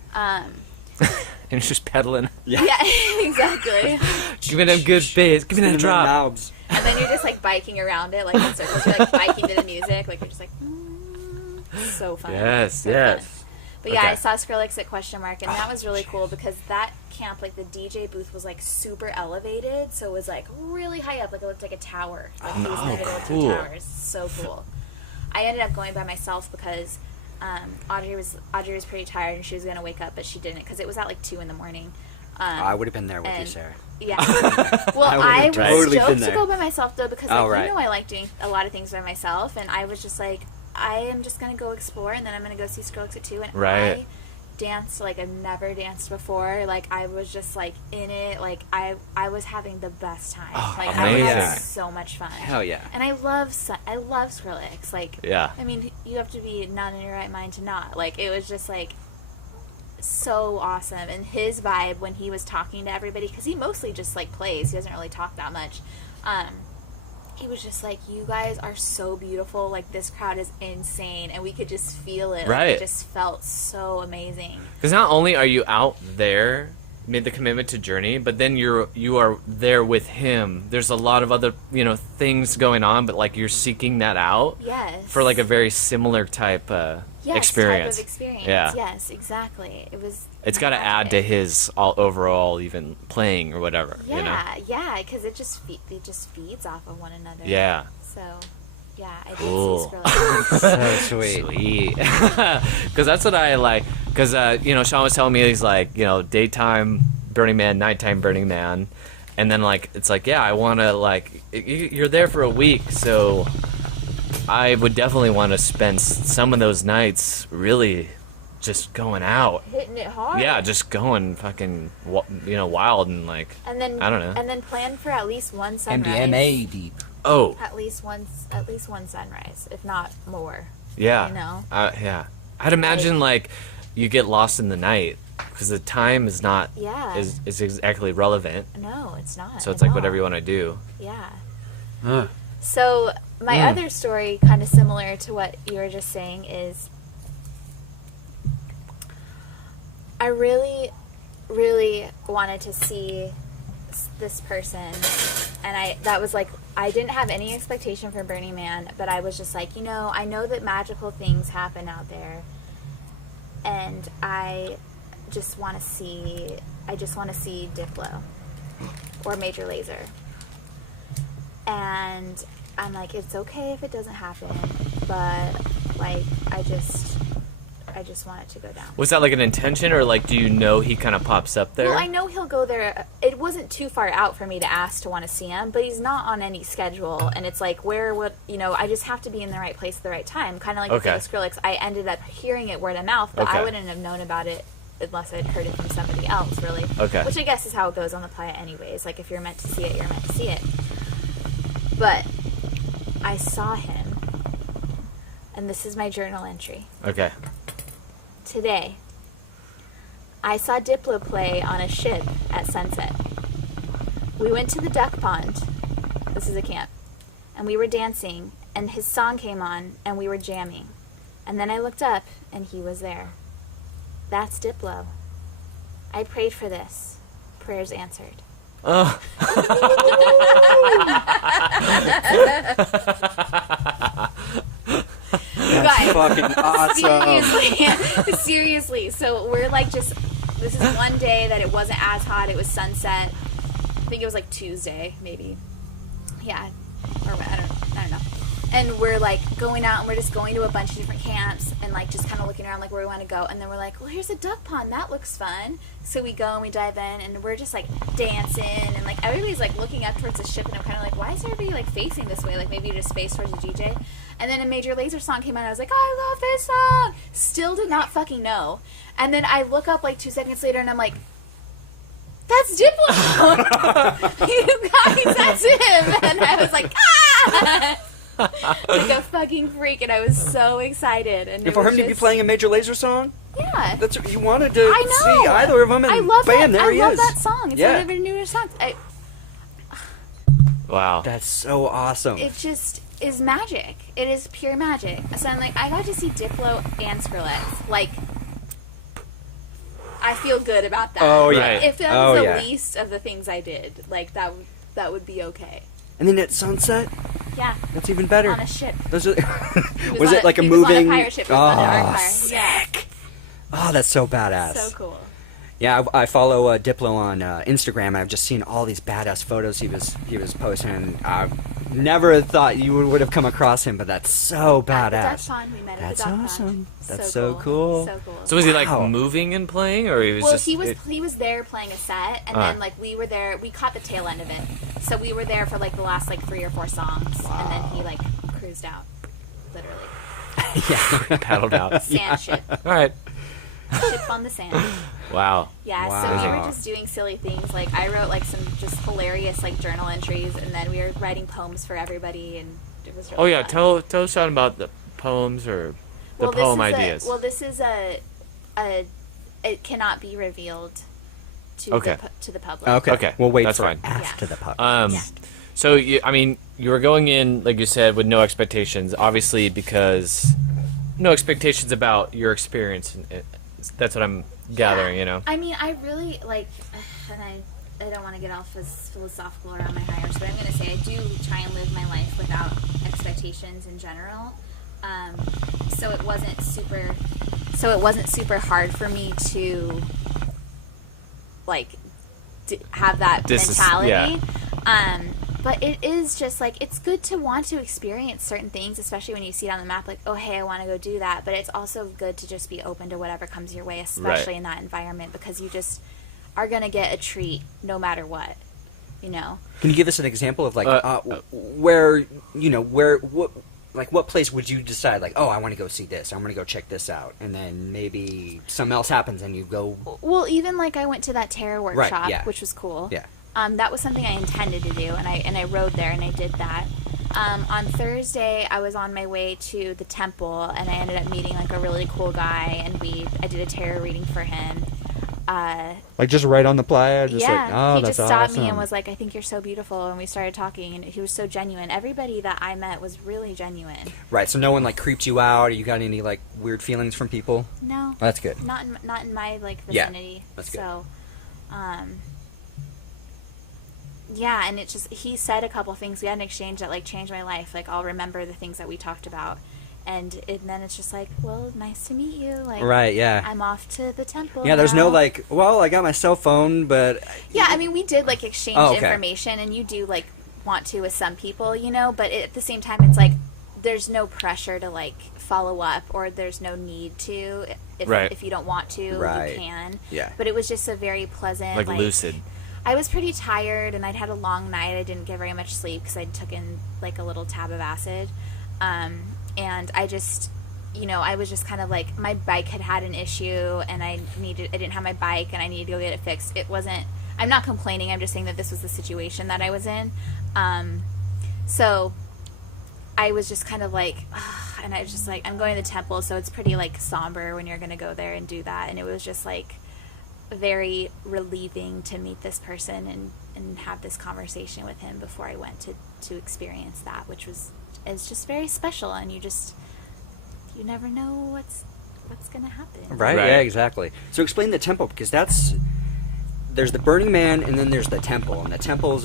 And it's just pedaling. Yeah, exactly. Give me them good bass. Give me that Cinnamon drop. knobs. And then you're just like biking around it, like in circles. You're like biking to the music, like you're just like, so fun. Yes. So Yes. fun. But yeah, Okay. I saw Skrillex at question mark, and that was really cool because that camp, like the DJ booth was like super elevated, so it was like really high up, like it looked like a tower. Like he was in the middle of cool. two towers. So cool. I ended up going by myself because Audrey was pretty tired and she was gonna wake up, but she didn't because it was at like 2 a.m. I would have been there with you, and- Sarah. Yeah. Well, I I would've was totally been stoked to there. go by myself though because Oh, like, right. you know I like doing a lot of things by myself, and I was just like, I am just gonna go explore, and then I'm gonna go see Skrillex at 2, and Right. I danced like I've never danced before. Like I was just like in it. Like I was having the best time. Like I was amazing. having so much fun. Hell yeah. And I love Skrillex. Like Yeah. I mean, you have to be not in your right mind to not. Like it was just like so awesome, and his vibe when he was talking to everybody, because he mostly just like plays, he doesn't really talk that much. He was just like, you guys are so beautiful, like this crowd is insane, and we could just feel it. Like, Right. it just felt so amazing. Because not only are you out there, made the commitment to Journey, but then you are there with him. There's a lot of other things going on, but like you're seeking that out Yes. for like a very similar type yes, experience. type of experience. Yeah. Yes, exactly. It was. It's got to add to his overall even playing or whatever. Yeah, You know? yeah, because it just feeds off of one another. Yeah. So, yeah, I did Cool. see Skrillex. So sweet. Sweet. Because that's what I like. Because Sean was telling me he's like, daytime Burning Man, nighttime Burning Man, and then like it's like, yeah, I want to like you're there for a week, so I would definitely want to spend some of those nights really just going out, hitting it hard. yeah, just going fucking wild and like And then I don't know. And then plan for at least one sunrise. MDMA deep. Oh At least one sunrise, if not more. yeah, You know? yeah. I'd imagine like you get lost in the night because the time is not Yeah. is exactly relevant. No, it's not. So it's at like whatever all. you want to do. Yeah. So my other story, kind of similar to what you were just saying, is I really, really wanted to see this person, and that was like, I didn't have any expectation for Burning Man, but I was just like, I know that magical things happen out there, and I just want to see Diplo or Major Lazer. And I'm like, it's okay if it doesn't happen, but like I just want it to go down. Was that like an intention, or like do you know he kind of pops up there? Well, I know he'll go there. It wasn't too far out for me to ask to want to see him, but he's not on any schedule, and it's like I just have to be in the right place at the right time. Kind of like Okay. with the Skrillex, I ended up hearing it word of mouth, but Okay. I wouldn't have known about it unless I'd heard it from somebody else, really. Okay. Which I guess is how it goes on the Playa anyways. Like, if you're meant to see it, you're meant to see it. But I saw him, and this is my journal entry. Okay. Today, I saw Diplo play on a ship at sunset. We went to the duck pond. This is a camp. And we were dancing, and his song came on, and we were jamming. And then I looked up, and he was there. That's Diplo. I prayed for this. Prayers answered. Oh. You guys, Fucking awesome. seriously. So we're like this is one day that it wasn't as hot. It was sunset. I think it was like Tuesday, maybe. Yeah. Or I don't know. And we're like going out, and we're just going to a bunch of different camps and like just kind of looking around like where we want to go. And then we're like, well, here's a duck pond. That looks fun. So we go and we dive in, and we're just like dancing, and like everybody's like looking up towards the ship, and I'm kind of like, why is everybody like facing this way? Like maybe you just face towards the DJ. And then a Major Lazer song came out, and I was like, I love this song. Still did not fucking know. And then I look up like 2 seconds later, and I'm like, that's Diplo. You guys, that's him. And I was like, ah! Like a fucking freak, and I was so excited. And And for him to be playing a Major Lazer song, yeah, that's what you wanted to I know. see either of them, and I love bam, that. there I he love is. that song. It's Yeah. one of their newer songs. Wow. That's so awesome. It just is magic. It is pure magic. So I'm like, I got to see Diplo and Skrillex. Like, I feel good about that. Oh, yeah. If that Oh, was the yeah. least of the things I did, like that would be okay. And then at sunset, Yeah, that's even better. on a ship. Those are- He was on it like a he was moving? on a pirate ship. He was on an oh, arc fire. Yeah, sick! Oh, that's so badass. so cool. Yeah, I follow Diplo on Instagram. I've just seen all these badass photos he was posting. And I never thought you would have come across him, but that's so At the duck badass. pond, we met at That's the duck awesome. pond. That's so cool. So cool. So was he like Wow. moving and playing, or he was Well, just? he was there playing a set, and Alright. then like we were there. We caught the tail end of it, so we were there for like the last like 3 or 4 songs, and then he like cruised out, literally. Yeah. paddled out. Sand ship, All right. ship on the sand. Wow. Yeah, so we Wow. were just doing silly things. Like I wrote like some just hilarious like journal entries, and then we were writing poems for everybody, and it was really Oh yeah. fun. Tell Sean about the poems or the Well, poem this is ideas. this is it cannot be revealed to Okay. to the public. Okay. Okay, We'll wait that's for fine. after the puck. Yeah. So you were going in, like you said, with no expectations, obviously, because no expectations about your experience. That's what I'm gathering, you know. I mean, I really like, and I don't want to get off as philosophical around my hires, but I'm going to say I do try and live my life without expectations in general. So it wasn't super hard for me to like have that This is- mentality. yeah. But it is just like, it's good to want to experience certain things, especially when you see it on the map, like, oh, hey, I want to go do that. But it's also good to just be open to whatever comes your way, especially in that environment, because you just are going to get a treat no matter what, you know? Can you give us an example of, like, where, you know, what place would you decide, like, oh, I want to go see this, I want to go check this out, and then maybe something else happens and you go... Well, even, like, I went to that tarot workshop, yeah. which was cool. Yeah. That was something I intended to do, and I rode there, and I did that. On Thursday, I was on my way to the temple, and I ended up meeting, like, a really cool guy, and I did a tarot reading for him. Like, just right on the playa? Just yeah, like, oh, he that's just stopped awesome. me and was like, I think you're so beautiful, and we started talking, and he was so genuine. Everybody that I met was really genuine. Right, so no one, like, creeped you out, or you got any, like, weird feelings from people? No. That's good. Not in my, like, Yeah, vicinity. that's good. So, yeah, and it just, he said a couple things. We had an exchange that, like, changed my life. Like, I'll remember the things that we talked about. And then it's just like, well, nice to meet you. Like, Right, yeah. I'm off to the temple Yeah, there's no, now. like, well, I got my cell phone, but... Yeah, I mean, we did, like, exchange Oh, okay. information, and you do, like, want to with some people, you know, but at the same time, it's like, there's no pressure to, like, follow up, or there's no need to. If you don't want to, Right. you can. Yeah. But it was just a very pleasant, Like lucid. I was pretty tired, and I'd had a long night. I didn't get very much sleep because I'd taken, like, a little tab of acid. And I just, you know, I was just kind of like, my bike had an issue, and I didn't have my bike, and I needed to go get it fixed. I'm not complaining, I'm just saying that this was the situation that I was in. So I was just kind of like, ugh, and I was just like, I'm going to the temple, so it's pretty, like, somber when you're going to go there and do that. And it was just, like, very relieving to meet this person and have this conversation with him before I went to experience that, which is just very special. And you never know what's going to happen. Right, Right. yeah, exactly. So explain the temple, because there's the Burning Man, and then there's the temple. And the temple's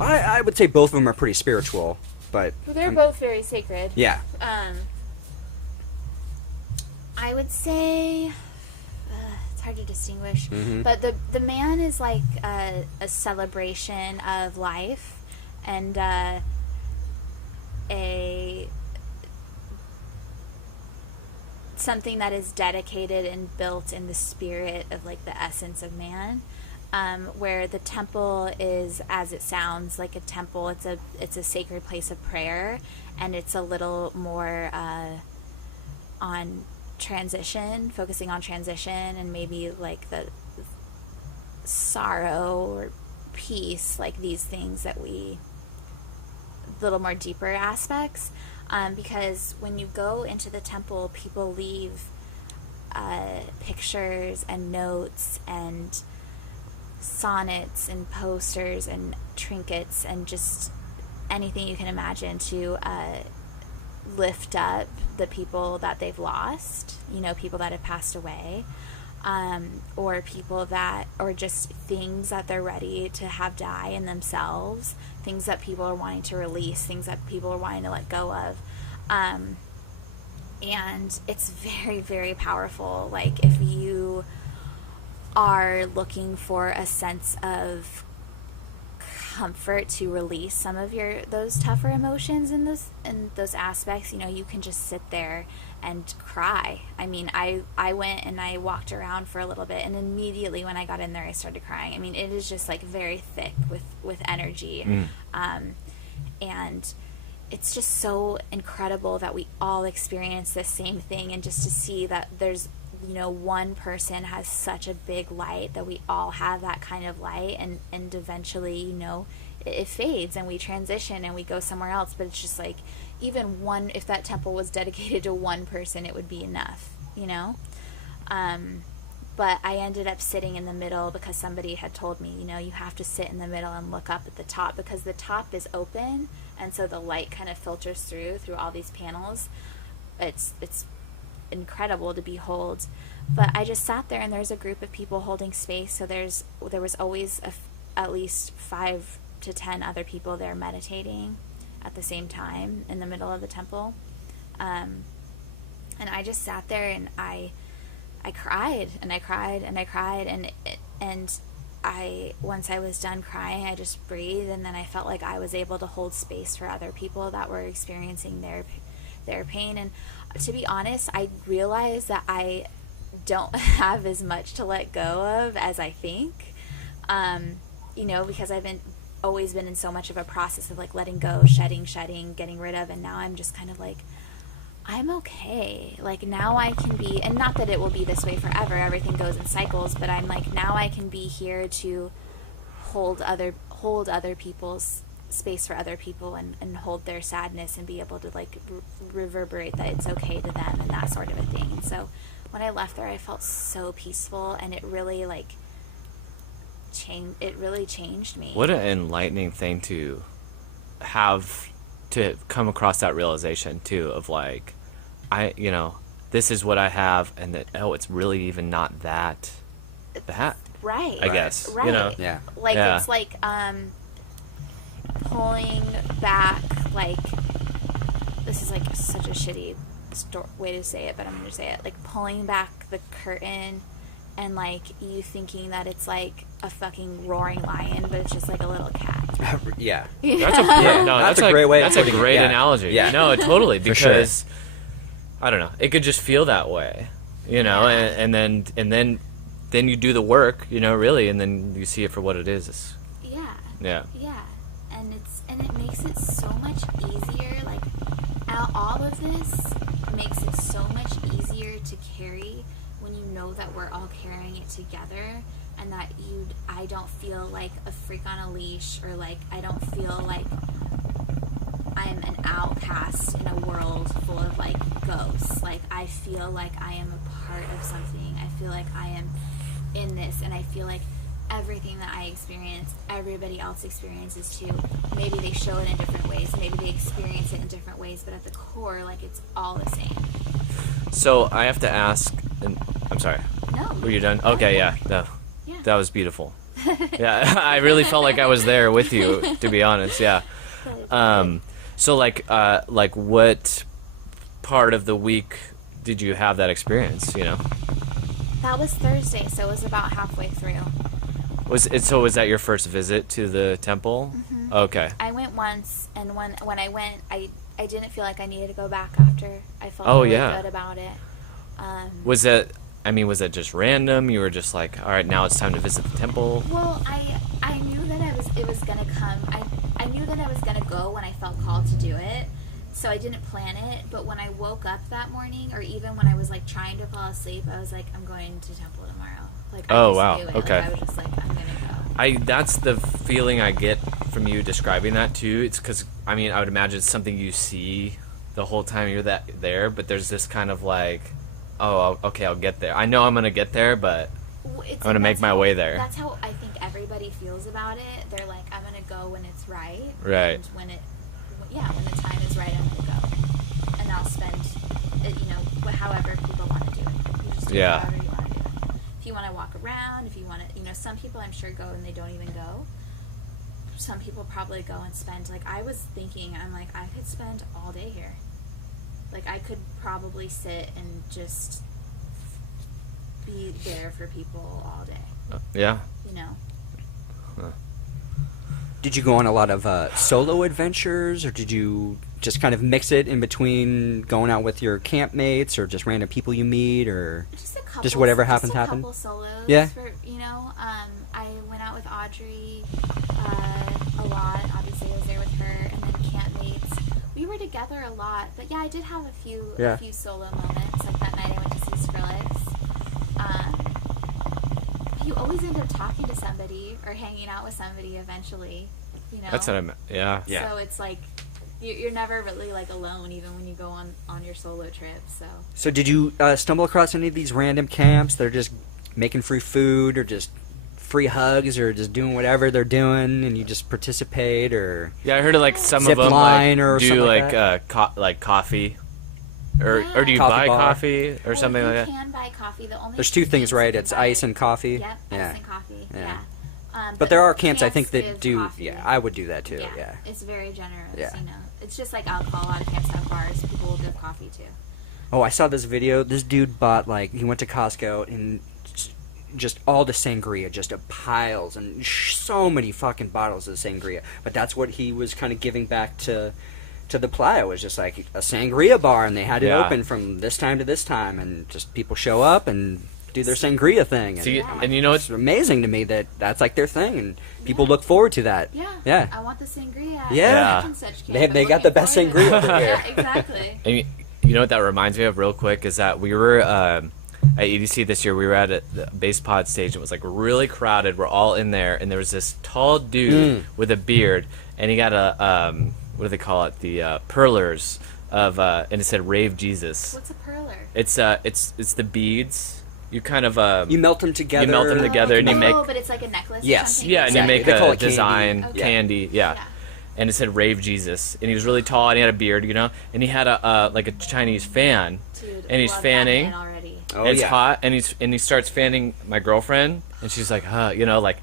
I would say both of them are pretty spiritual, but... Well, they're both very sacred. Yeah. I would say it's hard to distinguish, but the man is like a celebration of life, and something that is dedicated and built in the spirit of, like, the essence of man. Where the temple is, as it sounds, like a temple. It's a sacred place of prayer, and it's a little more on transition, focusing on transition, and maybe, like, the sorrow or peace, like these things that little more deeper aspects. Because when you go into the temple, people leave pictures and notes and sonnets and posters and trinkets and just anything you can imagine to lift up the people that they've lost, you know, people that have passed away, or or just things that they're ready to have die in themselves, things that people are wanting to release, things that people are wanting to let go of. And it's very, very powerful. Like, if you are looking for a sense of comfort to release some of those tougher emotions and those aspects, you know, you can just sit there and cry. I mean, I went and I walked around for a little bit, and immediately when I got in there, I started crying. I mean, it is just, like, very thick with energy. And it's just so incredible that we all experience the same thing, and just to see that there's, you know, one person has such a big light, that we all have that kind of light, and eventually, you know, it fades and we transition and we go somewhere else. But it's just like, even if that temple was dedicated to one person, it would be enough, you know. But I ended up sitting in the middle because somebody had told me, you know, you have to sit in the middle and look up at the top, because the top is open, and so the light kind of filters through all these panels. It's incredible to behold. But I just sat there, and there's a group of people holding space, so there was always at least 5 to 10 other people there meditating at the same time in the middle of the temple. And I just sat there, and I cried, and I cried, and I cried, and once I was done crying, I just breathed, and then I felt like I was able to hold space for other people that were experiencing their pain. And to be honest, I realized that I don't have as much to let go of as I think, because I've always been in so much of a process of like letting go, shedding, getting rid of, and now I'm just kind of like, I'm okay. Like now I can be, and not that it will be this way forever, everything goes in cycles, but I'm like, now I can be here to hold other people's space for other people, and hold their sadness, and be able to like reverberate that it's okay to them, and that sort of a thing. And so when I left there, I felt so peaceful, and it really like changed me. What an enlightening thing to have, to come across that realization too, of like, this is what I have, and that, it's really even not that bad. Right. I guess. Right. Yeah. Like Yeah. it's like pulling back, like, this is like such a shitty way to say it, but I'm gonna say it, like pulling back the curtain, and like you thinking that it's like a fucking roaring lion, but it's just like a little cat. Yeah. That's a That's a great way of That's a putting it, great yeah. analogy. Yeah. No, totally, For sure. because I don't know, it could just feel that way, Yeah. and then you do the work, really, and then you see it for what it is. Yeah. Yeah. And it makes it so much easier. Like all of this makes it so much easier to carry when you know that we're all carrying it together, and that I don't feel like a freak on a leash, or like I don't feel like I'm an outcast in a world full of like ghosts. Like I feel like I am a part of something. I feel like I am in this, and I feel like everything that I experience, everybody else experiences too. Maybe they show it in different ways, maybe they experience it in different ways, but at the core, like, it's all the same. So I have to ask, and I'm sorry. No. Were you done? Okay, yeah. No, Yeah. that was beautiful. Yeah, I really felt like I was there with you, to be honest. Yeah. So like what part of the week did you have that experience? That was Thursday, so it was about halfway through. Was that your first visit to the temple? Mm-hmm. Okay. I went once, and when I went, I didn't feel like I needed to go back after. I felt really good about it. Was that just random? You were just like, all right, now it's time to visit the temple? Well, I knew that it was gonna come. I knew that I was gonna go when I felt called to do it, so I didn't plan it. But when I woke up that morning, or even when I was like trying to fall asleep, I was like, I'm going to temple tomorrow. Like, I just wow. knew it. Okay. Like, I was just like, I'm gonna go. That's the feeling I get from you describing that too. It's because I would imagine it's something you see the whole time you're there, but there's this kind of like, okay, I'll get there. I know I'm gonna get there, but I'm gonna make my way there. That's how I think everybody feels about it. They're like, I'm gonna go when it's right. Right. And when the time is right, I'm gonna go, and I'll spend it, however people want to do it. You just do it however you want to do it. If you want to walk around, if you want to, some people I'm sure go and they don't even go. Some people probably go and spend, like, I was thinking, I'm like, I could spend all day here. Like, I could probably sit and just be there for people all day. Yeah. Did you go on a lot of solo adventures, or did you just kind of mix it in between going out with your campmates, or just random people you meet, or just a couple, just whatever happens just a happen? Couple solos. Yeah. I went out with Audrey a lot. Obviously, I was there with her, and then campmates. We were together a lot, but yeah, I did have a few solo moments. Like that night, I went to see Skrillex. You always end up talking to somebody or hanging out with somebody eventually. That's what I meant. Yeah. So it's like you're never really like alone, even when you go on your solo trip. So did you stumble across any of these random camps? They're just making free food, or just free hugs, or just doing whatever they're doing, and you just participate, or Yeah, I heard like some Zip of them line or do something like like like coffee, or do you Coffee buy bar. coffee or something like that? You can buy coffee. The only there's two things, right? you It's can buy ice and coffee. Yep, Yeah. ice and coffee. Yeah. Yeah. But there are camps I think give that do. coffee. Yeah, I would do that too. Yeah. It's very generous. Yeah. It's just like alcohol. A lot of camps have bars. People will give coffee too. Oh, I saw this video. This dude bought he went to Costco and just all the sangria, just piles and so many fucking bottles of sangria. But that's what he was kind of giving back to the Playa, was just like a sangria bar, and they had it open from this time to this time, and just people show up and do their sangria thing. And, and you know, it's amazing to me that that's like their thing, and people look forward to that. Yeah. I want the sangria. Yeah. Such and such They got the best sangria over here. Yeah, exactly. And you know what that reminds me of real quick is that we were at EDC this year. We were at the base pod stage. It was like really crowded. We're all in there, and there was this tall dude with a beard, and he got a what do they call it? The perlers of and it said "Rave Jesus." What's a perler? It's the beads. You kind of you melt them together. And you make. But it's like a necklace. Yes. Or something? Yeah, and you make They call a it design candy. candy. Yeah. And it said "Rave Jesus," and he was really tall, and he had a beard, you know, and he had a like a Chinese fan, Dude, and he's love fanning. that man already. Oh, It's yeah. hot, and he starts fanning my girlfriend, and she's like, you know, like,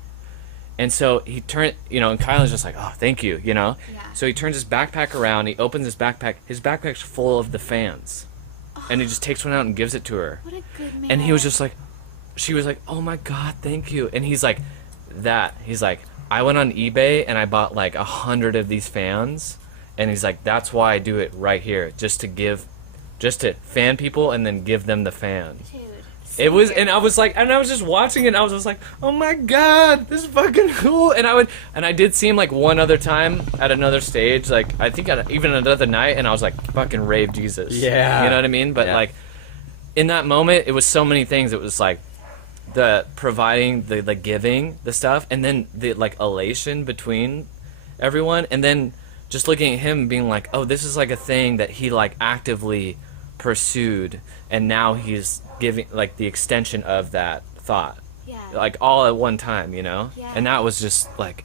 and so he turned, you know, and Kylan's just like, oh, thank you, you know. Yeah. So he turns his backpack around, he opens his backpack. His backpack's full of the fans, and he just takes one out and gives it to her. What a good man. And he was just like, she was like, oh my god, thank you. And he's like, he's like, I went on eBay and I bought like 100 of these fans, and he's like, that's why I do it right here, just to fan people and then give them the fan. Dude. It was, and I was like, and I was just watching it, and I was just like, oh my god, this is fucking cool. And I did see him like one other time at another stage, like I think even another night, and I was like, fucking Rave Jesus. Yeah. You know what I mean? But like, in that moment, it was so many things. It was like the providing, the giving, the stuff, and then the like elation between everyone, and then just looking at him and being like, oh, this is like a thing that he like actively pursued, and now he's giving like the extension of that thought, like all at one time, you know. And that was just like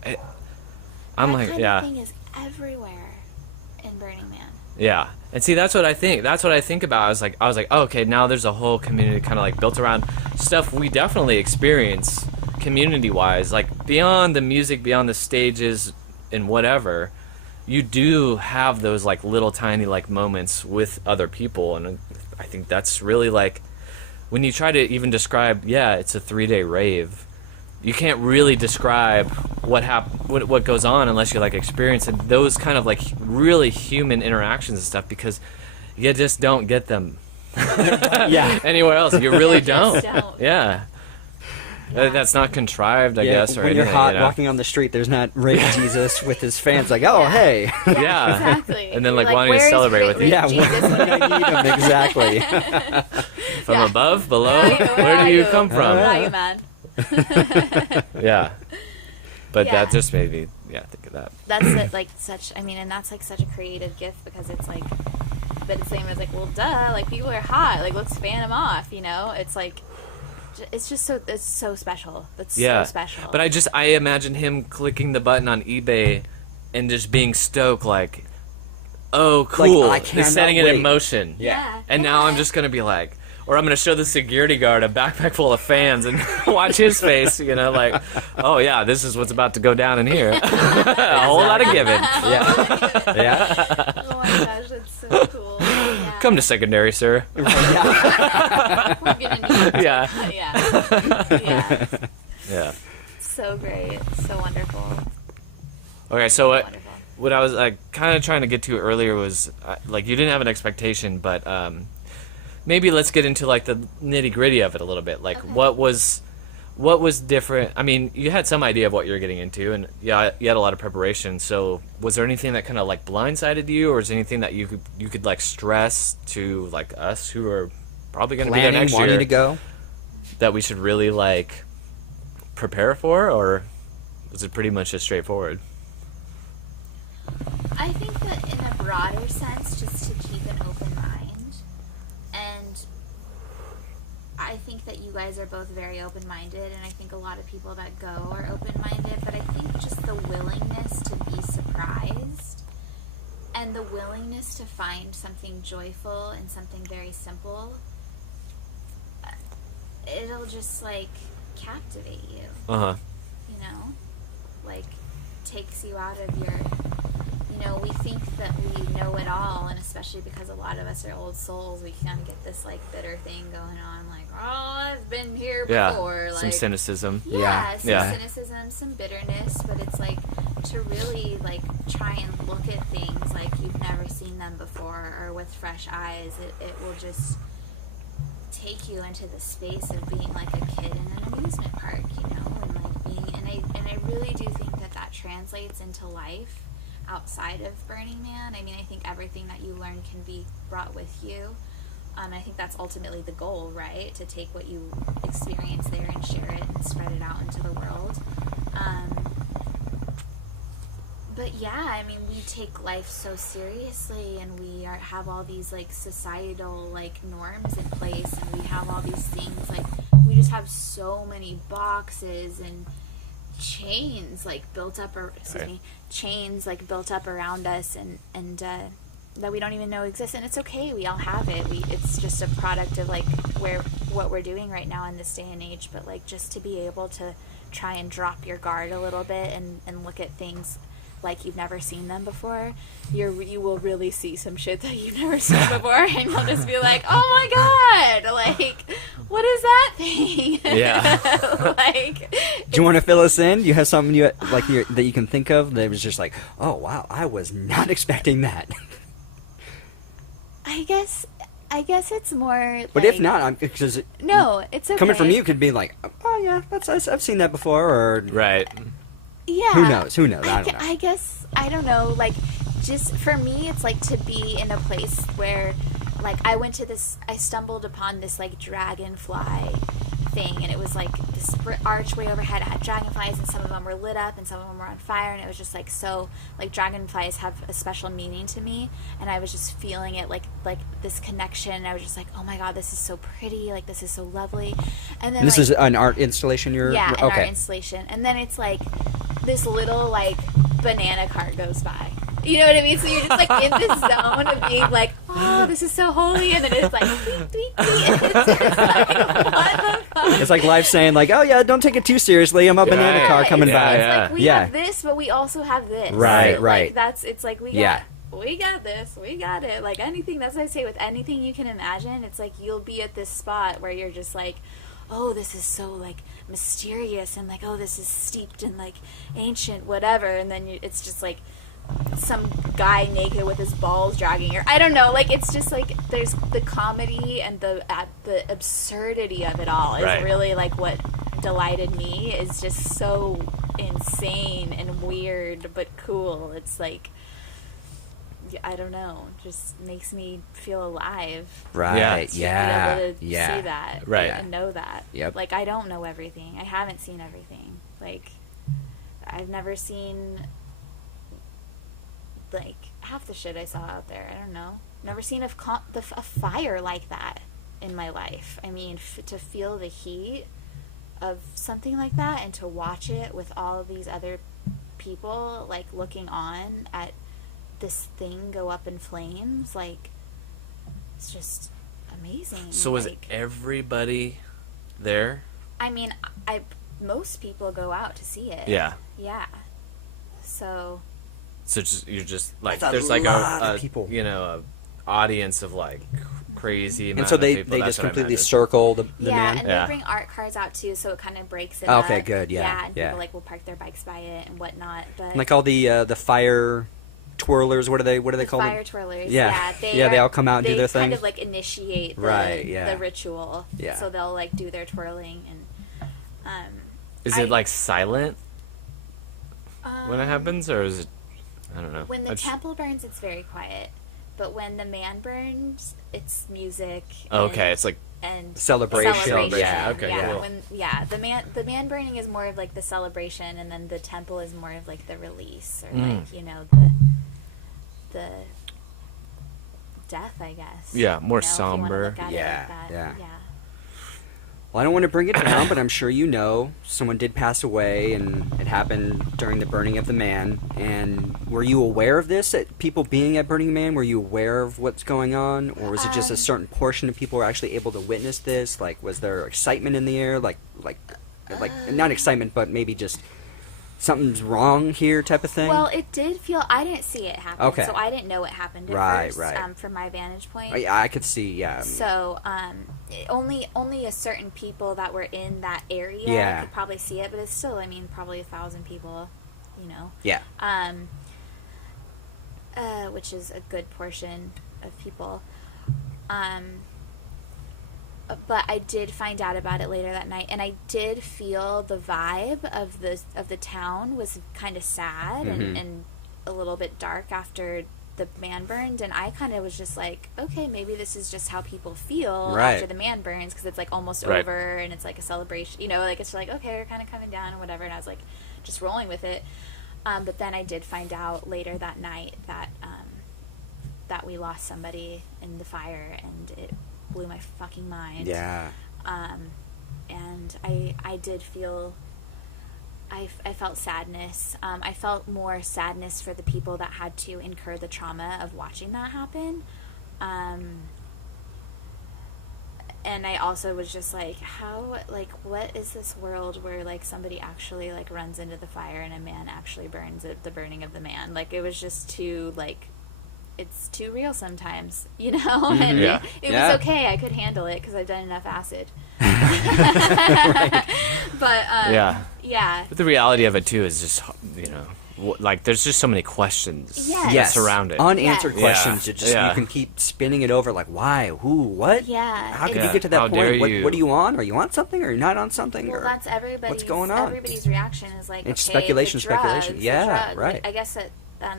I'm that like kind of thing is everywhere in Burning Man. And see, that's what I think about. I was like, oh, okay, now there's a whole community kind of like built around stuff we definitely experience community wise, like beyond the music, beyond the stages and whatever. You do have those like little tiny like moments with other people, and I think that's really like when you try to even describe, it's a 3-day rave. You can't really describe what goes on unless you like experience it, those kind of like really human interactions and stuff, because you just don't get them anywhere else. You really don't. That's not contrived, I guess, or when anything. you're hot you know? walking on the street, there's not Rave Jesus with his fans like, oh, hey. Exactly. And then You're like wanting to "Where's celebrate Rave with you. Yeah, Jesus? when I need him, exactly. From above, below, where do you come from? Where are you, man? Yeah. But Yeah. that just made me think of that. That's like such. I mean, and that's like such a creative gift, because it's like, but it's same as like, well, duh, like people are hot, like let's fan them off, you know? It's like, it's just so, it's so special. That's so special. But I imagine him clicking the button on eBay and just being stoked, like, oh, cool. I He's cannot setting it in wait. motion. Yeah. And now I'm just gonna be like, or I'm gonna show the security guard a backpack full of fans and watch his face, you know, like, oh yeah, this is what's about to go down in here. A whole lot of giving. Yeah. Oh my gosh, that's so cool. Yeah. Come to secondary, sir. We're gonna need Yeah. Yeah. Yeah. So great. So wonderful. Okay, so Wonderful. what I was kind of trying to get to earlier was like you didn't have an expectation, but maybe let's get into like the nitty gritty of it a little bit. Like what was different? I mean, you had some idea of what you were getting into, and you had a lot of preparation. So was there anything that kind of like blindsided you, or is there anything that you could like stress to like us who are probably going to be there next wanting year to go? that we should really like prepare for, or was it pretty much just straightforward? I think that in a broader sense, just to keep an open mind, and I think that you guys are both very open-minded, and I think a lot of people that go are open-minded, but I think just the willingness to be surprised and the willingness to find something joyful and something very simple, it'll just like captivate you, you know, like takes you out of your, you know, we think that we know it all, and especially because a lot of us are old souls, we kind of get this like bitter thing going on, like, oh, I've been here before. Some Like, cynicism. yeah, some Yeah. cynicism, some bitterness, but it's like to really like try and look at things like you've never seen them before or with fresh eyes. It will just take you into the space of being like a kid in an amusement park, you know, and like being, and I really do think that that translates into life outside of Burning Man. I mean, I think everything that you learn can be brought with you. I think that's ultimately the goal, right? To take what you experience there and share it and spread it out into the world. But yeah, I mean, we take life so seriously, and we have all these like societal like norms in place, and we have all these things, like we just have so many boxes and chains like built up, or chains like built up around us, and that we don't even know exist. And it's okay, we all have it. It's just a product of like what we're doing right now in this day and age. But like, just to be able to try and drop your guard a little bit and look at things like you've never seen them before, you will really see some shit that you've never seen before, and you'll just be like, oh my god, like, what is that thing? Yeah. Like, Do you want to fill us in? Do you have something that you can think of that was just like, oh wow, I was not expecting that. I guess it's more. But like, if not, because no, it's okay. coming from you could be like, oh yeah, I've seen that before, or Right. Yeah. Who knows? I don't know. I guess, I don't know, like, just for me, it's like to be in a place where, like, I stumbled upon this, like, dragonfly thing, and it was, like, this archway overhead. It had dragonflies, and some of them were lit up, and some of them were on fire, and it was just, like, so, like, dragonflies have a special meaning to me, and I was just feeling it, like this connection, and I was just like, oh my god, this is so pretty, like, this is so lovely. And then, this is an art installation an okay. art installation, and then it's, like, this little like banana cart goes by. You know what I mean? So you're just like in this zone of being like, oh, this is so holy, and then it's like, tweet, tweet, tweet. And it's just like, what the fuck? It's like life saying like, oh yeah, don't take it too seriously. I'm a banana car coming Yeah, by. yeah. It's like we have this, but we also have this. Right, right. Like, it's like we Yeah. got this, we got it. Like anything, that's what I say, with anything you can imagine, it's like you'll be at this spot where you're just like, oh, this is so like mysterious, and like, oh, this is steeped in like ancient whatever, and then it's just like some guy naked with his balls dragging your, I don't know, like, it's just like there's the comedy and the absurdity of it all is Right. really like what delighted me. Is just so insane and weird but cool. It's like, I don't know, just makes me feel alive. Right. To Yeah. be able to Yeah. see that, Right. and know that. Yep. Like, I don't know everything. I haven't seen everything. Like, I've never seen like half the shit I saw out there. I don't know. Never seen a fire like that in my life. I mean, to feel the heat of something like that, and to watch it with all of these other people like looking on at this thing go up in flames, like, it's just amazing. So was like, everybody there? I mean, most people go out to see it. Yeah. Yeah. So So you're just like, That's a there's like lot of a people. you know, a audience of like crazy amount And so of they people. That's just what I completely imagine. circle the yeah, man. and Yeah. they bring art cars out too, so it kind of breaks it Okay, up. good, yeah, and yeah. people like will park their bikes by it and whatnot. But Like all the fire twirlers. What are they the called? fire twirlers, Yeah. yeah, They all come out and do their They kind thing. of like initiate Right, the ritual. Yeah. So they'll like do their twirling and. Is it like silent when it um, happens, or is it? I don't know. When the I just- temple burns, it's very quiet. But when the man burns, it's music. Okay, and, it's like and Celebration. Yeah, okay, yeah. cool. The man burning is more of like the celebration, and then the temple is more of like the release, or Mm. like, you know, the death, I guess. Yeah, more You know, if you wanna somber. look at it Yeah, like that. yeah. Yeah. Well, I don't want to bring it down, but I'm sure you know someone did pass away, and it happened during the burning of the man. And were you aware of this? At people being at Burning Man, were you aware of what's going on, or was it just a certain portion of people were actually able to witness this? Like, was there excitement in the air? Like not excitement, but maybe just something's wrong here type of thing? Well, it did feel. I didn't see it happen, Okay. so I didn't know it happened at Right, first. right. From my vantage point. I could see, yeah. So, only a certain people that were in that area Yeah. could probably see it, but it's still, I mean, probably 1,000 people, you know. Yeah. Which is a good portion of people. But I did find out about it later that night, and I did feel the vibe of the town was kind of sad and a little bit dark after the man burned, and I kind of was just like, okay, maybe this is just how people feel after the man burns, because it's like almost over and it's like a celebration, you know, like it's like, okay, we're kind of coming down and whatever, and I was like just rolling with it. But then I did find out later that night that that we lost somebody in the fire, and it blew my fucking mind. Yeah. And I did feel, I felt sadness. I felt more sadness for the people that had to incur the trauma of watching that happen. And I also was just like, how, like, what is this world where, like, somebody actually, like, runs into the fire and a man actually burns at the burning of the man? Like, it was just too, like, it's too real sometimes, you know? And it was okay. I could handle it because I've done enough acid. But, yeah. But the reality of it, too, is just, you know, like, there's just so many questions that surround it. Unanswered Yes. questions. It just you can keep spinning it over. Like, why? Who? What? Yeah. How could you get to that How dare point? you? What are you on? Are you on something? Or are you not on something? Well, or that's everybody's. what's going on? Everybody's reaction is like, It's okay, speculation, the drugs, speculation. the Yeah, drugs. right. I guess that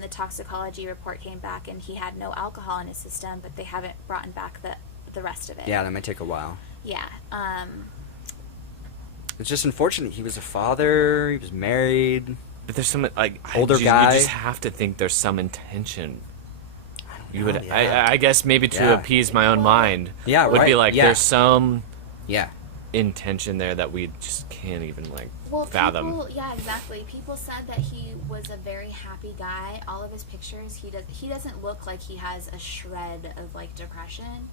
the toxicology report came back and he had no alcohol in his system, but they haven't brought back the rest of it. Yeah, that might take a while. Yeah. It's just unfortunate. He was a father. He was married. But there's some, like, Older guy. You just have to think there's some intention. You would, yeah. I guess maybe to appease my own mind. Yeah, would be right, like, yeah. there's some Yeah. intention there that we just can't even, like, Well, fathom. people, yeah, exactly. People said that he was a very happy guy. All of his pictures, he doesn't look like he has a shred of, like, depression.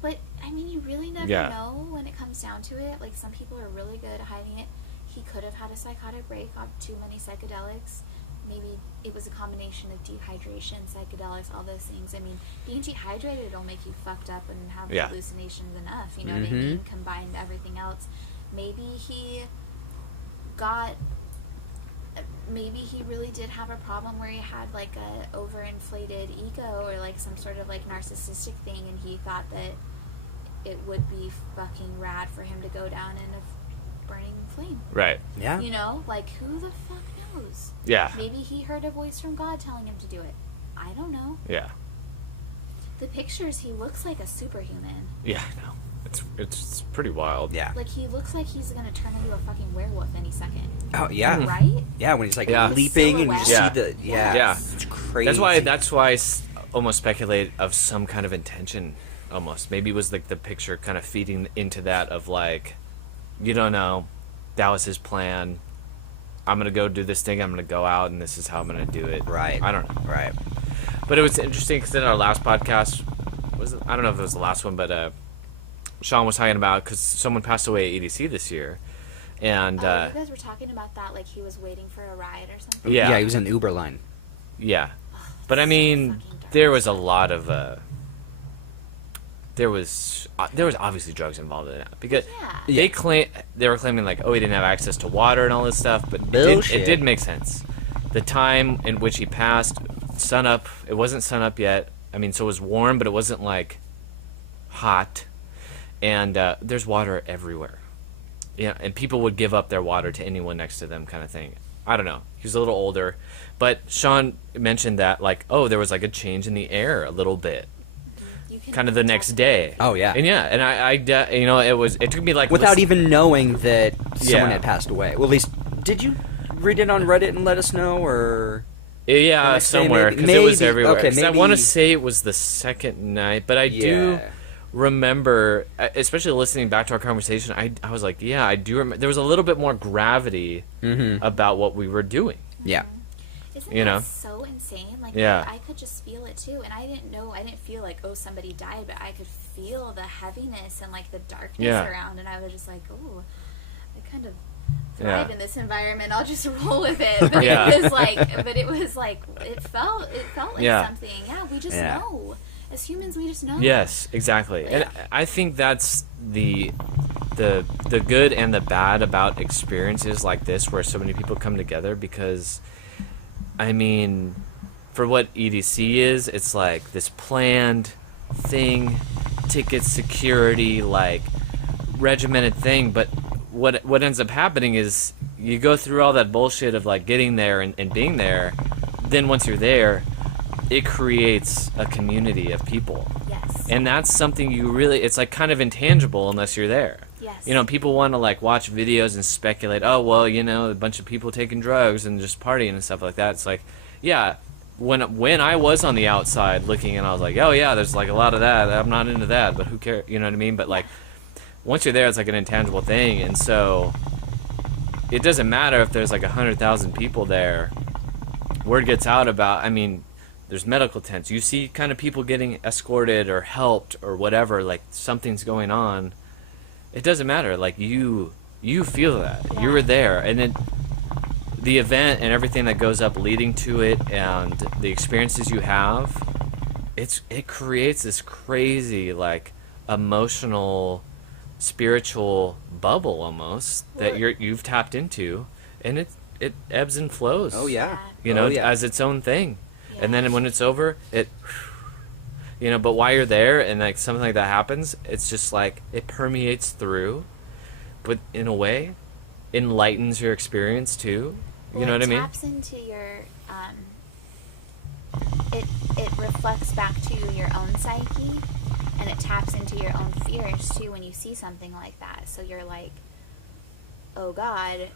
But, I mean, you really never know when it comes down to it. Like, some people are really good at hiding it. He could have had a psychotic break on too many psychedelics. Maybe it was a combination of dehydration, psychedelics, all those things. I mean, being dehydrated will make you fucked up and have hallucinations enough. You know what I mean? Combined everything else. Maybe he really did have a problem where he had like a overinflated ego or like some sort of like narcissistic thing, and he thought that it would be fucking rad for him to go down in a burning flame. Right. Yeah. You know, like, who the fuck knows? Yeah. Maybe he heard a voice from God telling him to do it. I don't know. Yeah. The pictures, he looks like a superhuman. Yeah, I know. It's pretty wild. Yeah. Like, he looks like he's gonna turn into a fucking werewolf any second. Oh, yeah. Right? Yeah, when he's like Yeah. leaping and you see Silhouette. the... Yeah. Yeah. It's crazy. That's why I almost speculate of some kind of intention, almost. Maybe it was like the picture kind of feeding into that of like, you don't know, that was his plan. I'm going to go do this thing, I'm going to go out, and this is how I'm going to do it. Right. I don't know. Right. But it was interesting because in our last podcast, I don't know if it was the last one, but Sean was talking about, because someone passed away at EDC this year. And you guys were talking about that like he was waiting for a ride or something? Yeah. Yeah, he was in the Uber line. Yeah. But I mean, there was a lot of there was obviously drugs involved in it because Yeah. they were claiming like, oh, he didn't have access to water and all this stuff, but it did make sense. The time in which he passed, sunup, it wasn't sunup yet. I mean, so it was warm, but it wasn't like hot, and there's water everywhere. Yeah, and people would give up their water to anyone next to them, kind of thing. I don't know. He was a little older, but Sean mentioned that like, oh, there was like a change in the air a little bit, kind of the next day. Oh, yeah. And yeah, and I you know, it took me like Without even knowing that someone Yeah. had passed away. Well, at least, did you read it on Reddit and let us know, or... Yeah, next day, somewhere, maybe- because it was maybe- everywhere. okay, 'Cause I want to maybe- say it was the second night, but I do remember, especially listening back to our conversation, I was like, yeah, I do remember. There was a little bit more gravity about what we were doing. Yeah. Isn't You that know? so insane? Like, Yeah. I could just feel it too, and I didn't feel like, oh, somebody died, but I could feel the heaviness and like the darkness Yeah. around, and I was just like, oh, I kind of thrive in this environment. I'll just roll with it. But Yeah. it was like, it felt like something. Yeah, we just know. As humans, we just know. Yes, exactly. And I think that's the good and the bad about experiences like this, where so many people come together, because, I mean, for what EDC is, it's like this planned thing, ticket security, like regimented thing. But what ends up happening is you go through all that bullshit of like getting there and being there. Then once you're there, it creates a community of people. Yes. And that's something it's like kind of intangible unless you're there. Yes. You know, people want to like watch videos and speculate, oh, well, you know, a bunch of people taking drugs and just partying and stuff like that. It's like, yeah, when I was on the outside looking, and I was like, oh yeah, there's like a lot of that. I'm not into that, but who cares? You know what I mean? But like, once you're there, it's like an intangible thing. And so it doesn't matter if there's like 100,000 people there. Word gets out about, I mean, there's medical tents. You see kind of people getting escorted or helped or whatever, like something's going on. It doesn't matter. Like you feel that. Yeah. You were there. And the event and everything that goes up leading to it and the experiences you have, it creates this crazy, like, emotional, spiritual bubble almost that you've tapped into, and it ebbs and flows. Oh yeah. You know, Oh, yeah. as its own thing. And then when it's over, you know, but while you're there and like something like that happens, it's just like it permeates through, but in a way enlightens your experience too. You know what I mean? It taps into your it reflects back to your own psyche, and it taps into your own fears too when you see something like that. So you're like, oh God,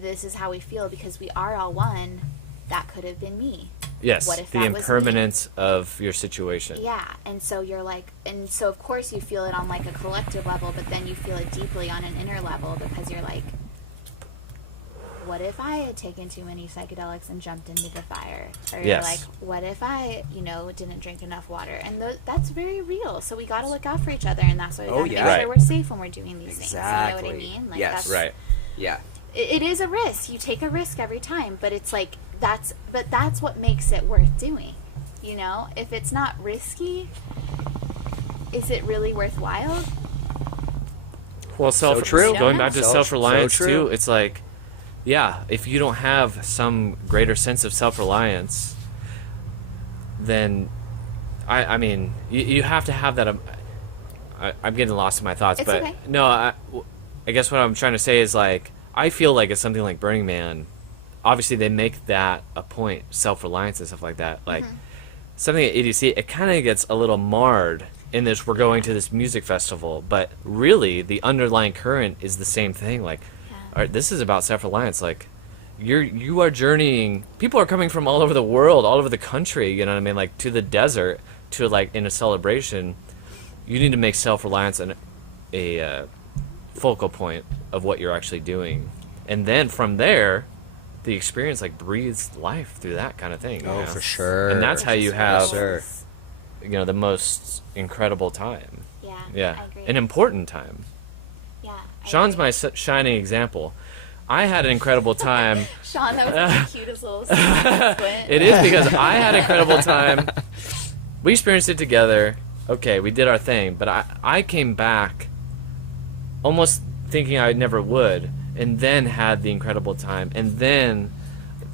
this is how we feel because we are all one. That could have been me. Yes, What if the that was me? impermanence of your situation. Yeah, and so you're like, and so of course you feel it on like a collective level, but then you feel it deeply on an inner level because you're like, what if I had taken too many psychedelics and jumped into the fire? Or you're Yes. like, what if I, didn't drink enough water? And that's very real. So we got to look out for each other, and that's why we got to make Right. sure we're safe when we're doing these things. You know Exactly. what I mean? Like Yes. that's, Right. Yeah. it is a risk. You take a risk every time, but it's like that's what makes it worth doing. You know, if it's not risky, is it really worthwhile? Well, So true. Going back to So- self-reliance so true. too, it's like, yeah, if you don't have some greater sense of self-reliance, then I mean, you have to have that. I'm getting lost in my thoughts, It's but okay. no, I guess what I'm trying to say is like, I feel like it's something like Burning Man. Obviously, they make that a point, self-reliance and stuff like that. Like something at EDC, it kind of gets a little marred in this. We're going to this music festival, but really, the underlying current is the same thing. Like, all right, this is about self-reliance. Like, you are journeying. People are coming from all over the world, all over the country. You know what I mean? Like to the desert, to like in a celebration. You need to make self-reliance a focal point of what you're actually doing, and then from there, the experience like breathes life through that kind of thing. You Oh, know? for sure. And that's how you have, Sure. the most incredible time. Yeah. Yeah, I agree. an important time. Yeah. I Sean's agree. my shining example. I had an incredible time. Sean, that was like the cutest little squint. It is because I had an incredible time. We experienced it together. Okay, we did our thing, but I came back almost thinking I never would, and then had the incredible time. And then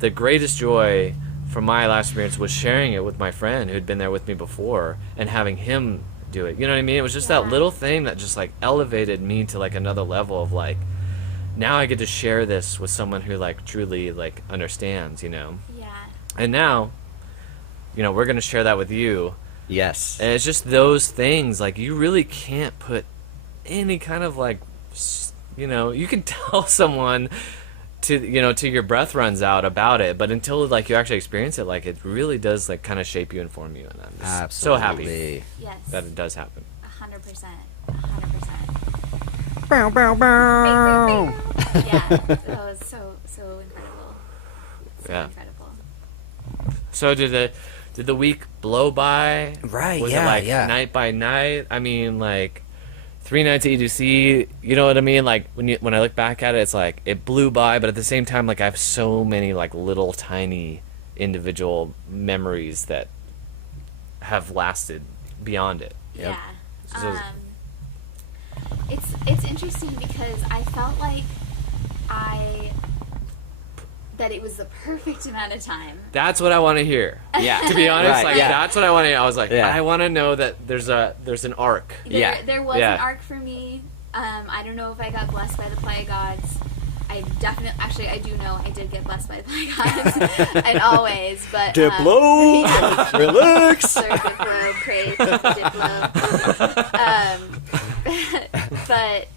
the greatest joy from my last experience was sharing it with my friend who'd been there with me before and having him do it. You know what I mean? It was just that Yeah. little thing that just like elevated me to like another level of like, now I get to share this with someone who like truly like understands, Yeah. And now, we're going to share that with you. Yes. And it's just those things, like, you really can't put any kind of, like, you can tell someone till your breath runs out about it, but until, like, you actually experience it, like, it really does, like, kind of shape you and form you, and I'm just so happy Absolutely. Yes. that it does happen. 100%. 100%. Bow, bow, bow. Yeah. That was so incredible. So Yeah. incredible. So did the week blow by? Right, Was yeah, it, like, yeah. night by night? I mean, like, 3 nights at EDC, you know what I mean? Like when I look back at it, it's like it blew by, but at the same time, like I have so many like little tiny individual memories that have lasted beyond it. Yeah. So- It's interesting because I felt like that it was the perfect amount of time. That's what I want to hear. Yeah. To be honest, Right, like yeah. that's what I want to hear. I was like, Yeah. I want to know that there's an arc. There was Yeah. an arc for me. I don't know if I got blessed by the Playa gods. I do know I did get blessed by the Playa gods, and always, but Diplo, yeah. relax. Sir Diplo, praise Diplo. But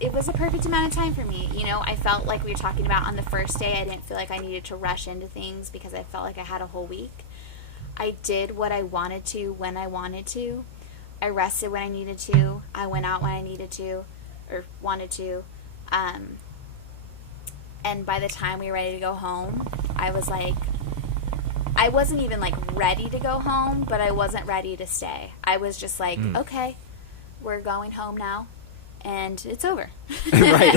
it was a perfect amount of time for me. You know, I felt like we were talking about on the first day, I didn't feel like I needed to rush into things because I felt like I had a whole week. I did what I wanted to when I wanted to. I rested when I needed to. I went out when I needed to or wanted to. And by the time we were ready to go home, I was like, I wasn't even like ready to go home, but I wasn't ready to stay. I was just like, okay, we're going home now. And it's over. Right.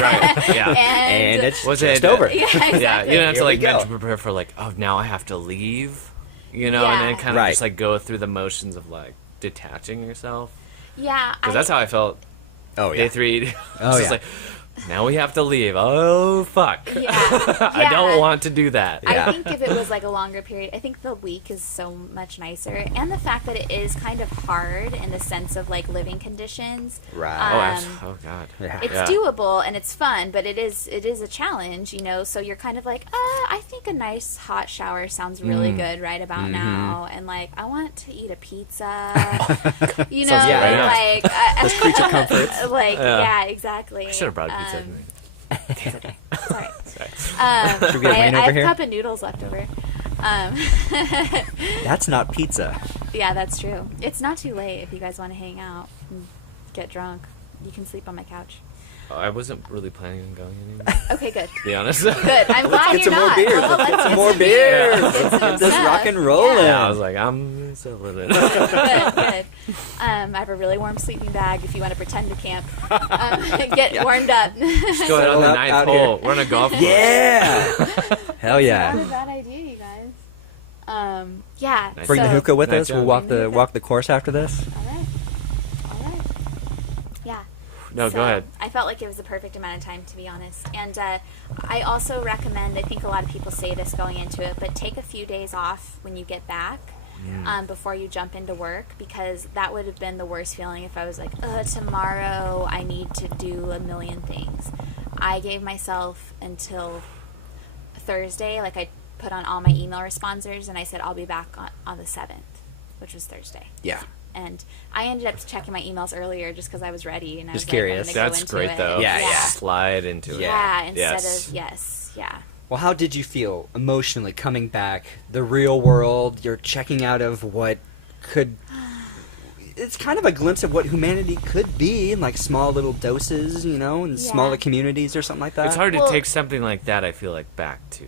Yeah. And it's Was just it- over. Yeah, exactly. Yeah, you don't have Here to we like go. mentally prepare for like, oh, now I have to leave, you know, and then Yeah. kind of Right. just like go through the motions of like detaching yourself. Yeah. Because that's how I felt Oh day yeah. 3. Oh, It's yeah. just like, now we have to leave. Oh fuck. Yeah. I don't Yeah. want to do that. Yeah. I think if it was like a longer period, I think the week is so much nicer, and the fact that it is kind of hard in the sense of like living conditions. Right. Oh god. Yeah. It's Yeah. doable and it's fun, but it is a challenge, you know. So you're kind of like, I think a nice hot shower sounds really good right about now, and like I want to eat a pizza, you know, Sounds good, yeah. like Those creature comforts. like Yeah. yeah, exactly. I should have brought pizza. It's okay. Sorry. Should we get Wayne I over have here? a cup of noodles left over. That's not pizza. Yeah, that's true. It's not too late if you guys want to hang out and get drunk. You can sleep on my couch. I wasn't really planning on going anywhere, Okay, good. to be honest. Good. I'm glad Get you're some more not. beers. Well, Let's get let's some more beers. Get some Get this stuff. rock and rolling. Yeah. Yeah, I was like, I'm so with it. Good. I have a really warm sleeping bag if you want to pretend to camp. Get warmed up. Going on Settle the up ninth out hole. here. We're on a golf course. Yeah. Hell Not a yeah. bad idea, you guys. Yeah. Nice. Bring the so- hookah with Nice us. job. We'll walk Bring the the hookah. walk the course after this. All right. Yeah. No, So, go ahead. I felt like it was the perfect amount of time, to be honest. And I also recommend, I think a lot of people say this going into it, but take a few days off when you get back before you jump into work, because that would have been the worst feeling if I was like, tomorrow I need to do a million things. I gave myself until Thursday, like I put on all my email responders, and I said I'll be back on the 7th, which was Thursday. Yeah. And I ended up checking my emails earlier just because I was ready and I Just was curious. Like, I'm gonna That's go into great, it. though. Yeah, yeah. Slide into it. Yeah, instead Yes. of yes, yeah. Well, how did you feel emotionally coming back? The real world, you're checking out of what could. It's kind of a glimpse of what humanity could be in like small little doses, you know, in Yeah. smaller communities or something like that. It's hard to Well- take something like that, I feel like, back to.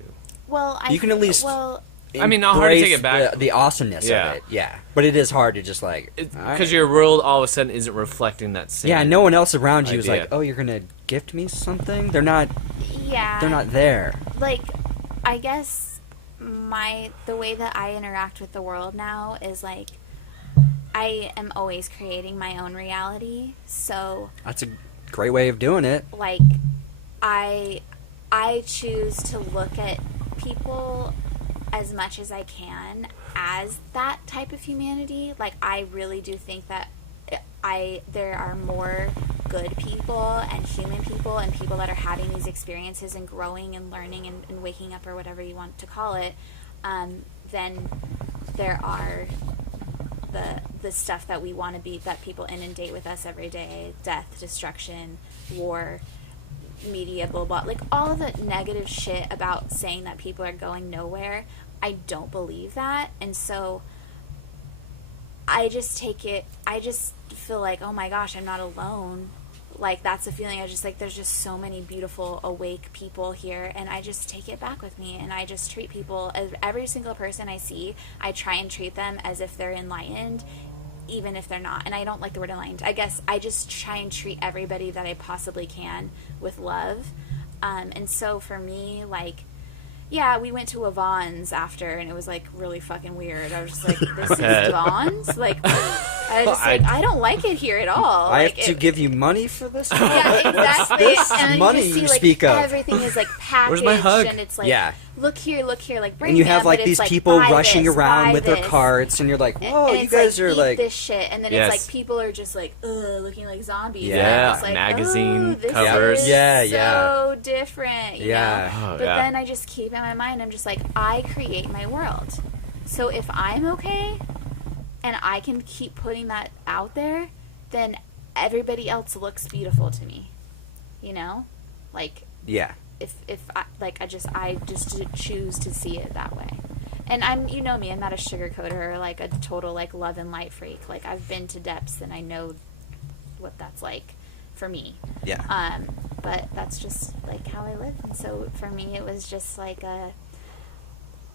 Well, You can at least- well, I mean, not hard to take Embrace it back. The awesomeness Yeah. of it, yeah. But it is hard to just like. all Because right. your world all of a sudden isn't reflecting that same. Yeah, no one else around you is idea. like, oh, you're gonna gift me something? They're not. yeah. They're not there. Like, I guess the way that I interact with the world now is like I am always creating my own reality. So That's a great way of doing it. like I choose to look at people as much as I can as that type of humanity. Like I really do think that there are more good people and human people and people that are having these experiences and growing and learning and waking up or whatever you want to call it, than there are the stuff that we want to be, that people inundate with us every day: death, destruction, war, media, blah blah, like all of the negative shit about saying that people are going nowhere. I don't believe that, and so I just feel like, oh my gosh, I'm not alone. Like that's a feeling. I just like, there's just so many beautiful awake people here, and I just take it back with me, and I just treat people as every single person I see, I try and treat them as if they're enlightened, even if they're not. And I don't like the word aligned. I guess I just try and treat everybody that I possibly can with love. And so for me, like, yeah, we went to a Vaughn's after, and it was, like, really fucking weird. I was just like, this is Vaughn's? Like, I don't like it here at all. I like, have to give you money for this? Yeah, exactly. This and then money you see, you like, speak of. everything is, like, packaged. Where's my hug? And it's like, Yeah. look here, like, bring And you me have, up, like, but these it's, people buy rushing this, around buy with their this. carts, and you're like, whoa, And you it's guys are, eat like... this shit, and then Yes. it's like people are just like, ugh, looking like zombies. Yeah. And it's like, Magazine oh, this covers. is Yeah, so yeah. different. You Yeah. know? Oh, But yeah. then I just keep in my mind, I'm just like, I create my world. So if I'm okay, and I can keep putting that out there, then everybody else looks beautiful to me. You know, like Yeah. if I just choose to see it that way. And I'm, you know me, I'm not a sugarcoater or like a total like love and light freak. Like I've been to depths and I know what that's like for me. Yeah. But that's just like how I live. And so for me, it was just like a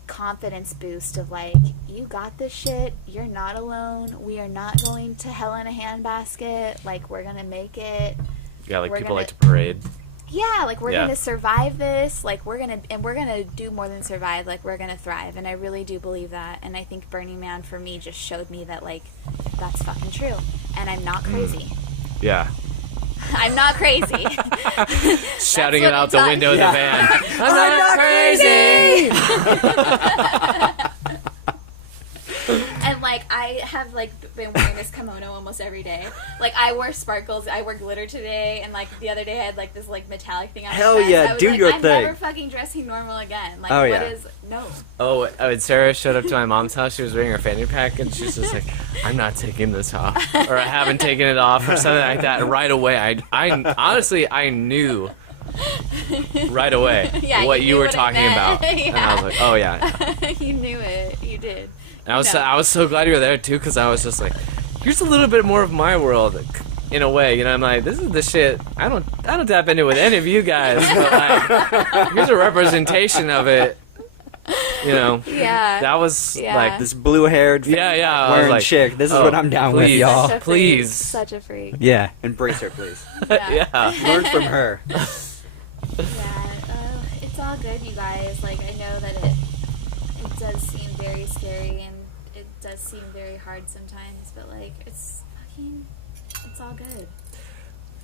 confidence boost of like, you got this shit. You're not alone. We are not going to hell in a handbasket. Like we're gonna make it. Yeah, like We're people gonna- like to parade. Yeah, like we're Yeah. gonna survive this. Like we're gonna do more than survive. Like we're gonna thrive, and I really do believe that. And I think Burning Man for me just showed me that like that's fucking true. And I'm not crazy. Yeah. I'm not crazy. Shouting what it out it the does. window of the van. I'm not crazy! And like I have like been wearing this kimono almost every day. Like I wore sparkles, I wore glitter today, and like the other day I had like this like metallic thing on Hell my chest. yeah, I was do like, your I'm thing. never fucking dressing normal again. Like Oh, what yeah. is no. Oh, when Sarah showed up to my mom's house, she was wearing her fanny pack, and she's just like, I'm not taking this off. Or I haven't taken it off, or something like that. And right away, I honestly, I knew right away Yeah, what you you knew were what it talking meant. about. And I was like, oh yeah. You knew it. You did. And No. I was so glad you were there too, because I was just like, here's a little bit more of my world, in a way. You know, I'm like, this is the shit I don't tap into with any of you guys. But like, here's a representation of it. You know, Yeah. that was Yeah. like This blue-haired, Yeah, I was wearing like, chick. This is oh, what I'm down with, please. y'all. Such a freak. Please. Such a freak. Yeah. Embrace her, please. yeah. Learn from her. Yeah, it's all good, you guys. Like, I know that it does seem very scary and it does seem very hard sometimes, but like, it's all good.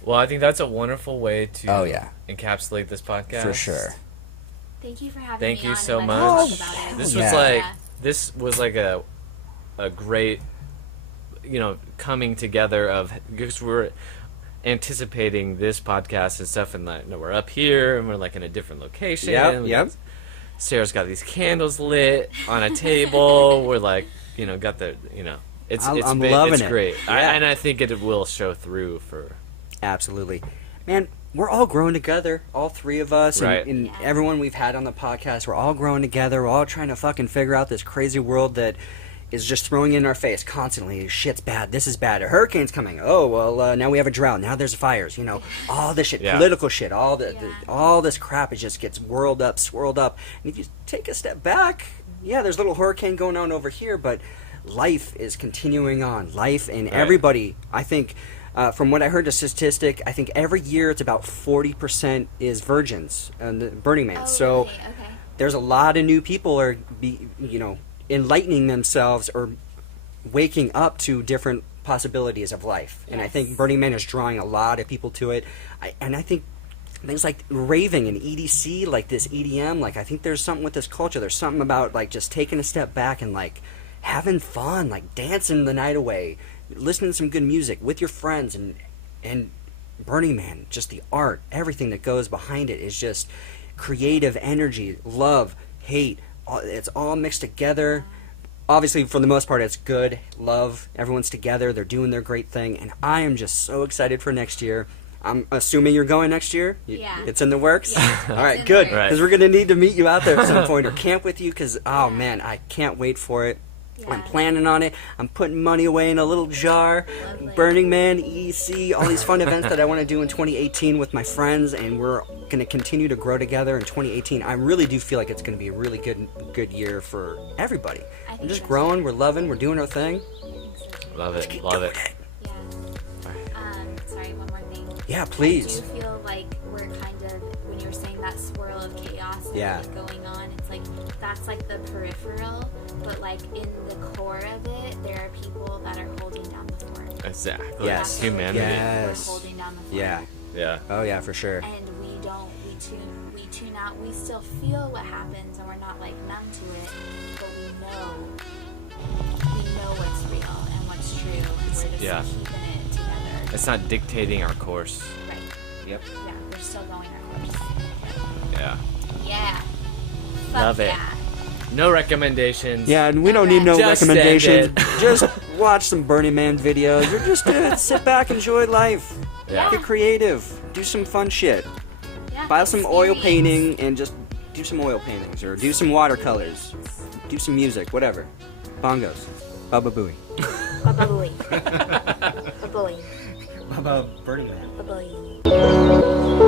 Well, I think that's a wonderful way to Oh, yeah. encapsulate this podcast. For sure. Thank you for having Thank me you on so and letting much. me talk about it. This Yeah. was like Yeah. this was like a great, you know, coming together of, because we're anticipating this podcast and stuff, and like, you know, we're up here and we're like in a different location. Yep. Sarah's got these candles lit on a table. We're like, you know, got the, you know, it's I'm been- loving it's it. great. Yeah. And I think it will show through for. Absolutely. Man, we're all growing together, all three of us, Right. and Yeah. everyone we've had on the podcast. We're all growing together. We're all trying to fucking figure out this crazy world that is just throwing in our face constantly. Shit's bad. This is bad. A hurricane's coming. Oh, well, now we have a drought. Now there's fires. You know, all this shit, Yeah. political shit, all Yeah. all this crap. It just gets swirled up. And if you take a step back, yeah, there's a little hurricane going on over here, but life is continuing on. Life and Right. everybody, I think. From what I heard, a statistic, I think every year it's about 40% is virgins and the Burning Man. Oh, So really? Okay. there's a lot of new people are, enlightening themselves or waking up to different possibilities of life. And I Yes. think Burning Man is drawing a lot of people to it. I think things like raving and EDC, like this EDM, like I think there's something with this culture. There's something about like just taking a step back and like having fun, like dancing the night away, listening to some good music with your friends, and Burning Man, just the art, everything that goes behind it is just creative energy, love, hate, it's all mixed together. Obviously, for the most part, it's good, love, everyone's together, they're doing their great thing, and I am just so excited for next year. I'm assuming you're going next year? Yeah. It's in the works? Yeah, All it's right, in good, the works. because we're going to need to meet you out there at some point or camp with you, because, oh man, I can't wait for it. I'm Yeah. planning on it. I'm putting money away in a little jar. Lovely. Burning Man, EC, all these fun events that I want to do in 2018 with my friends, and we're going to continue to grow together in 2018. I really do feel like it's going to be a really good year for everybody. I think We're just that's growing. We're loving. We're doing our thing. Love it. Keep Love doing it. Yeah. Sorry, one more thing. Yeah, I please. do feel like we're kind of, when you were saying that swirl of chaos that's Yeah. like going on, it's like that's like the peripheral, but like in the core of it, there are people that are holding down the fort. Exactly. Yes. Humanity. Yes. We're holding down the fort. Yeah. Yeah. Oh yeah, for sure. And we tune out. We still feel what happens, and we're not like numb to it, but we know what's real and what's true, and we're just yeah. keeping it together. It's not dictating our course. Right. Yep. Yeah, we're still going our course. Yeah. Yeah. Fuck Love it. yeah. No recommendations. Yeah, and we don't need no Just recommendations. end it. Just watch some Burning Man videos, or just sit back, enjoy life. Yeah. Get creative. Do some fun shit. Yeah, Buy some oil experience. painting and just do some oil paintings, or do some watercolors. Do some music, whatever. Bongos. Baba Booey. Babooey. Babooey. Baba Burning Man. Babooey.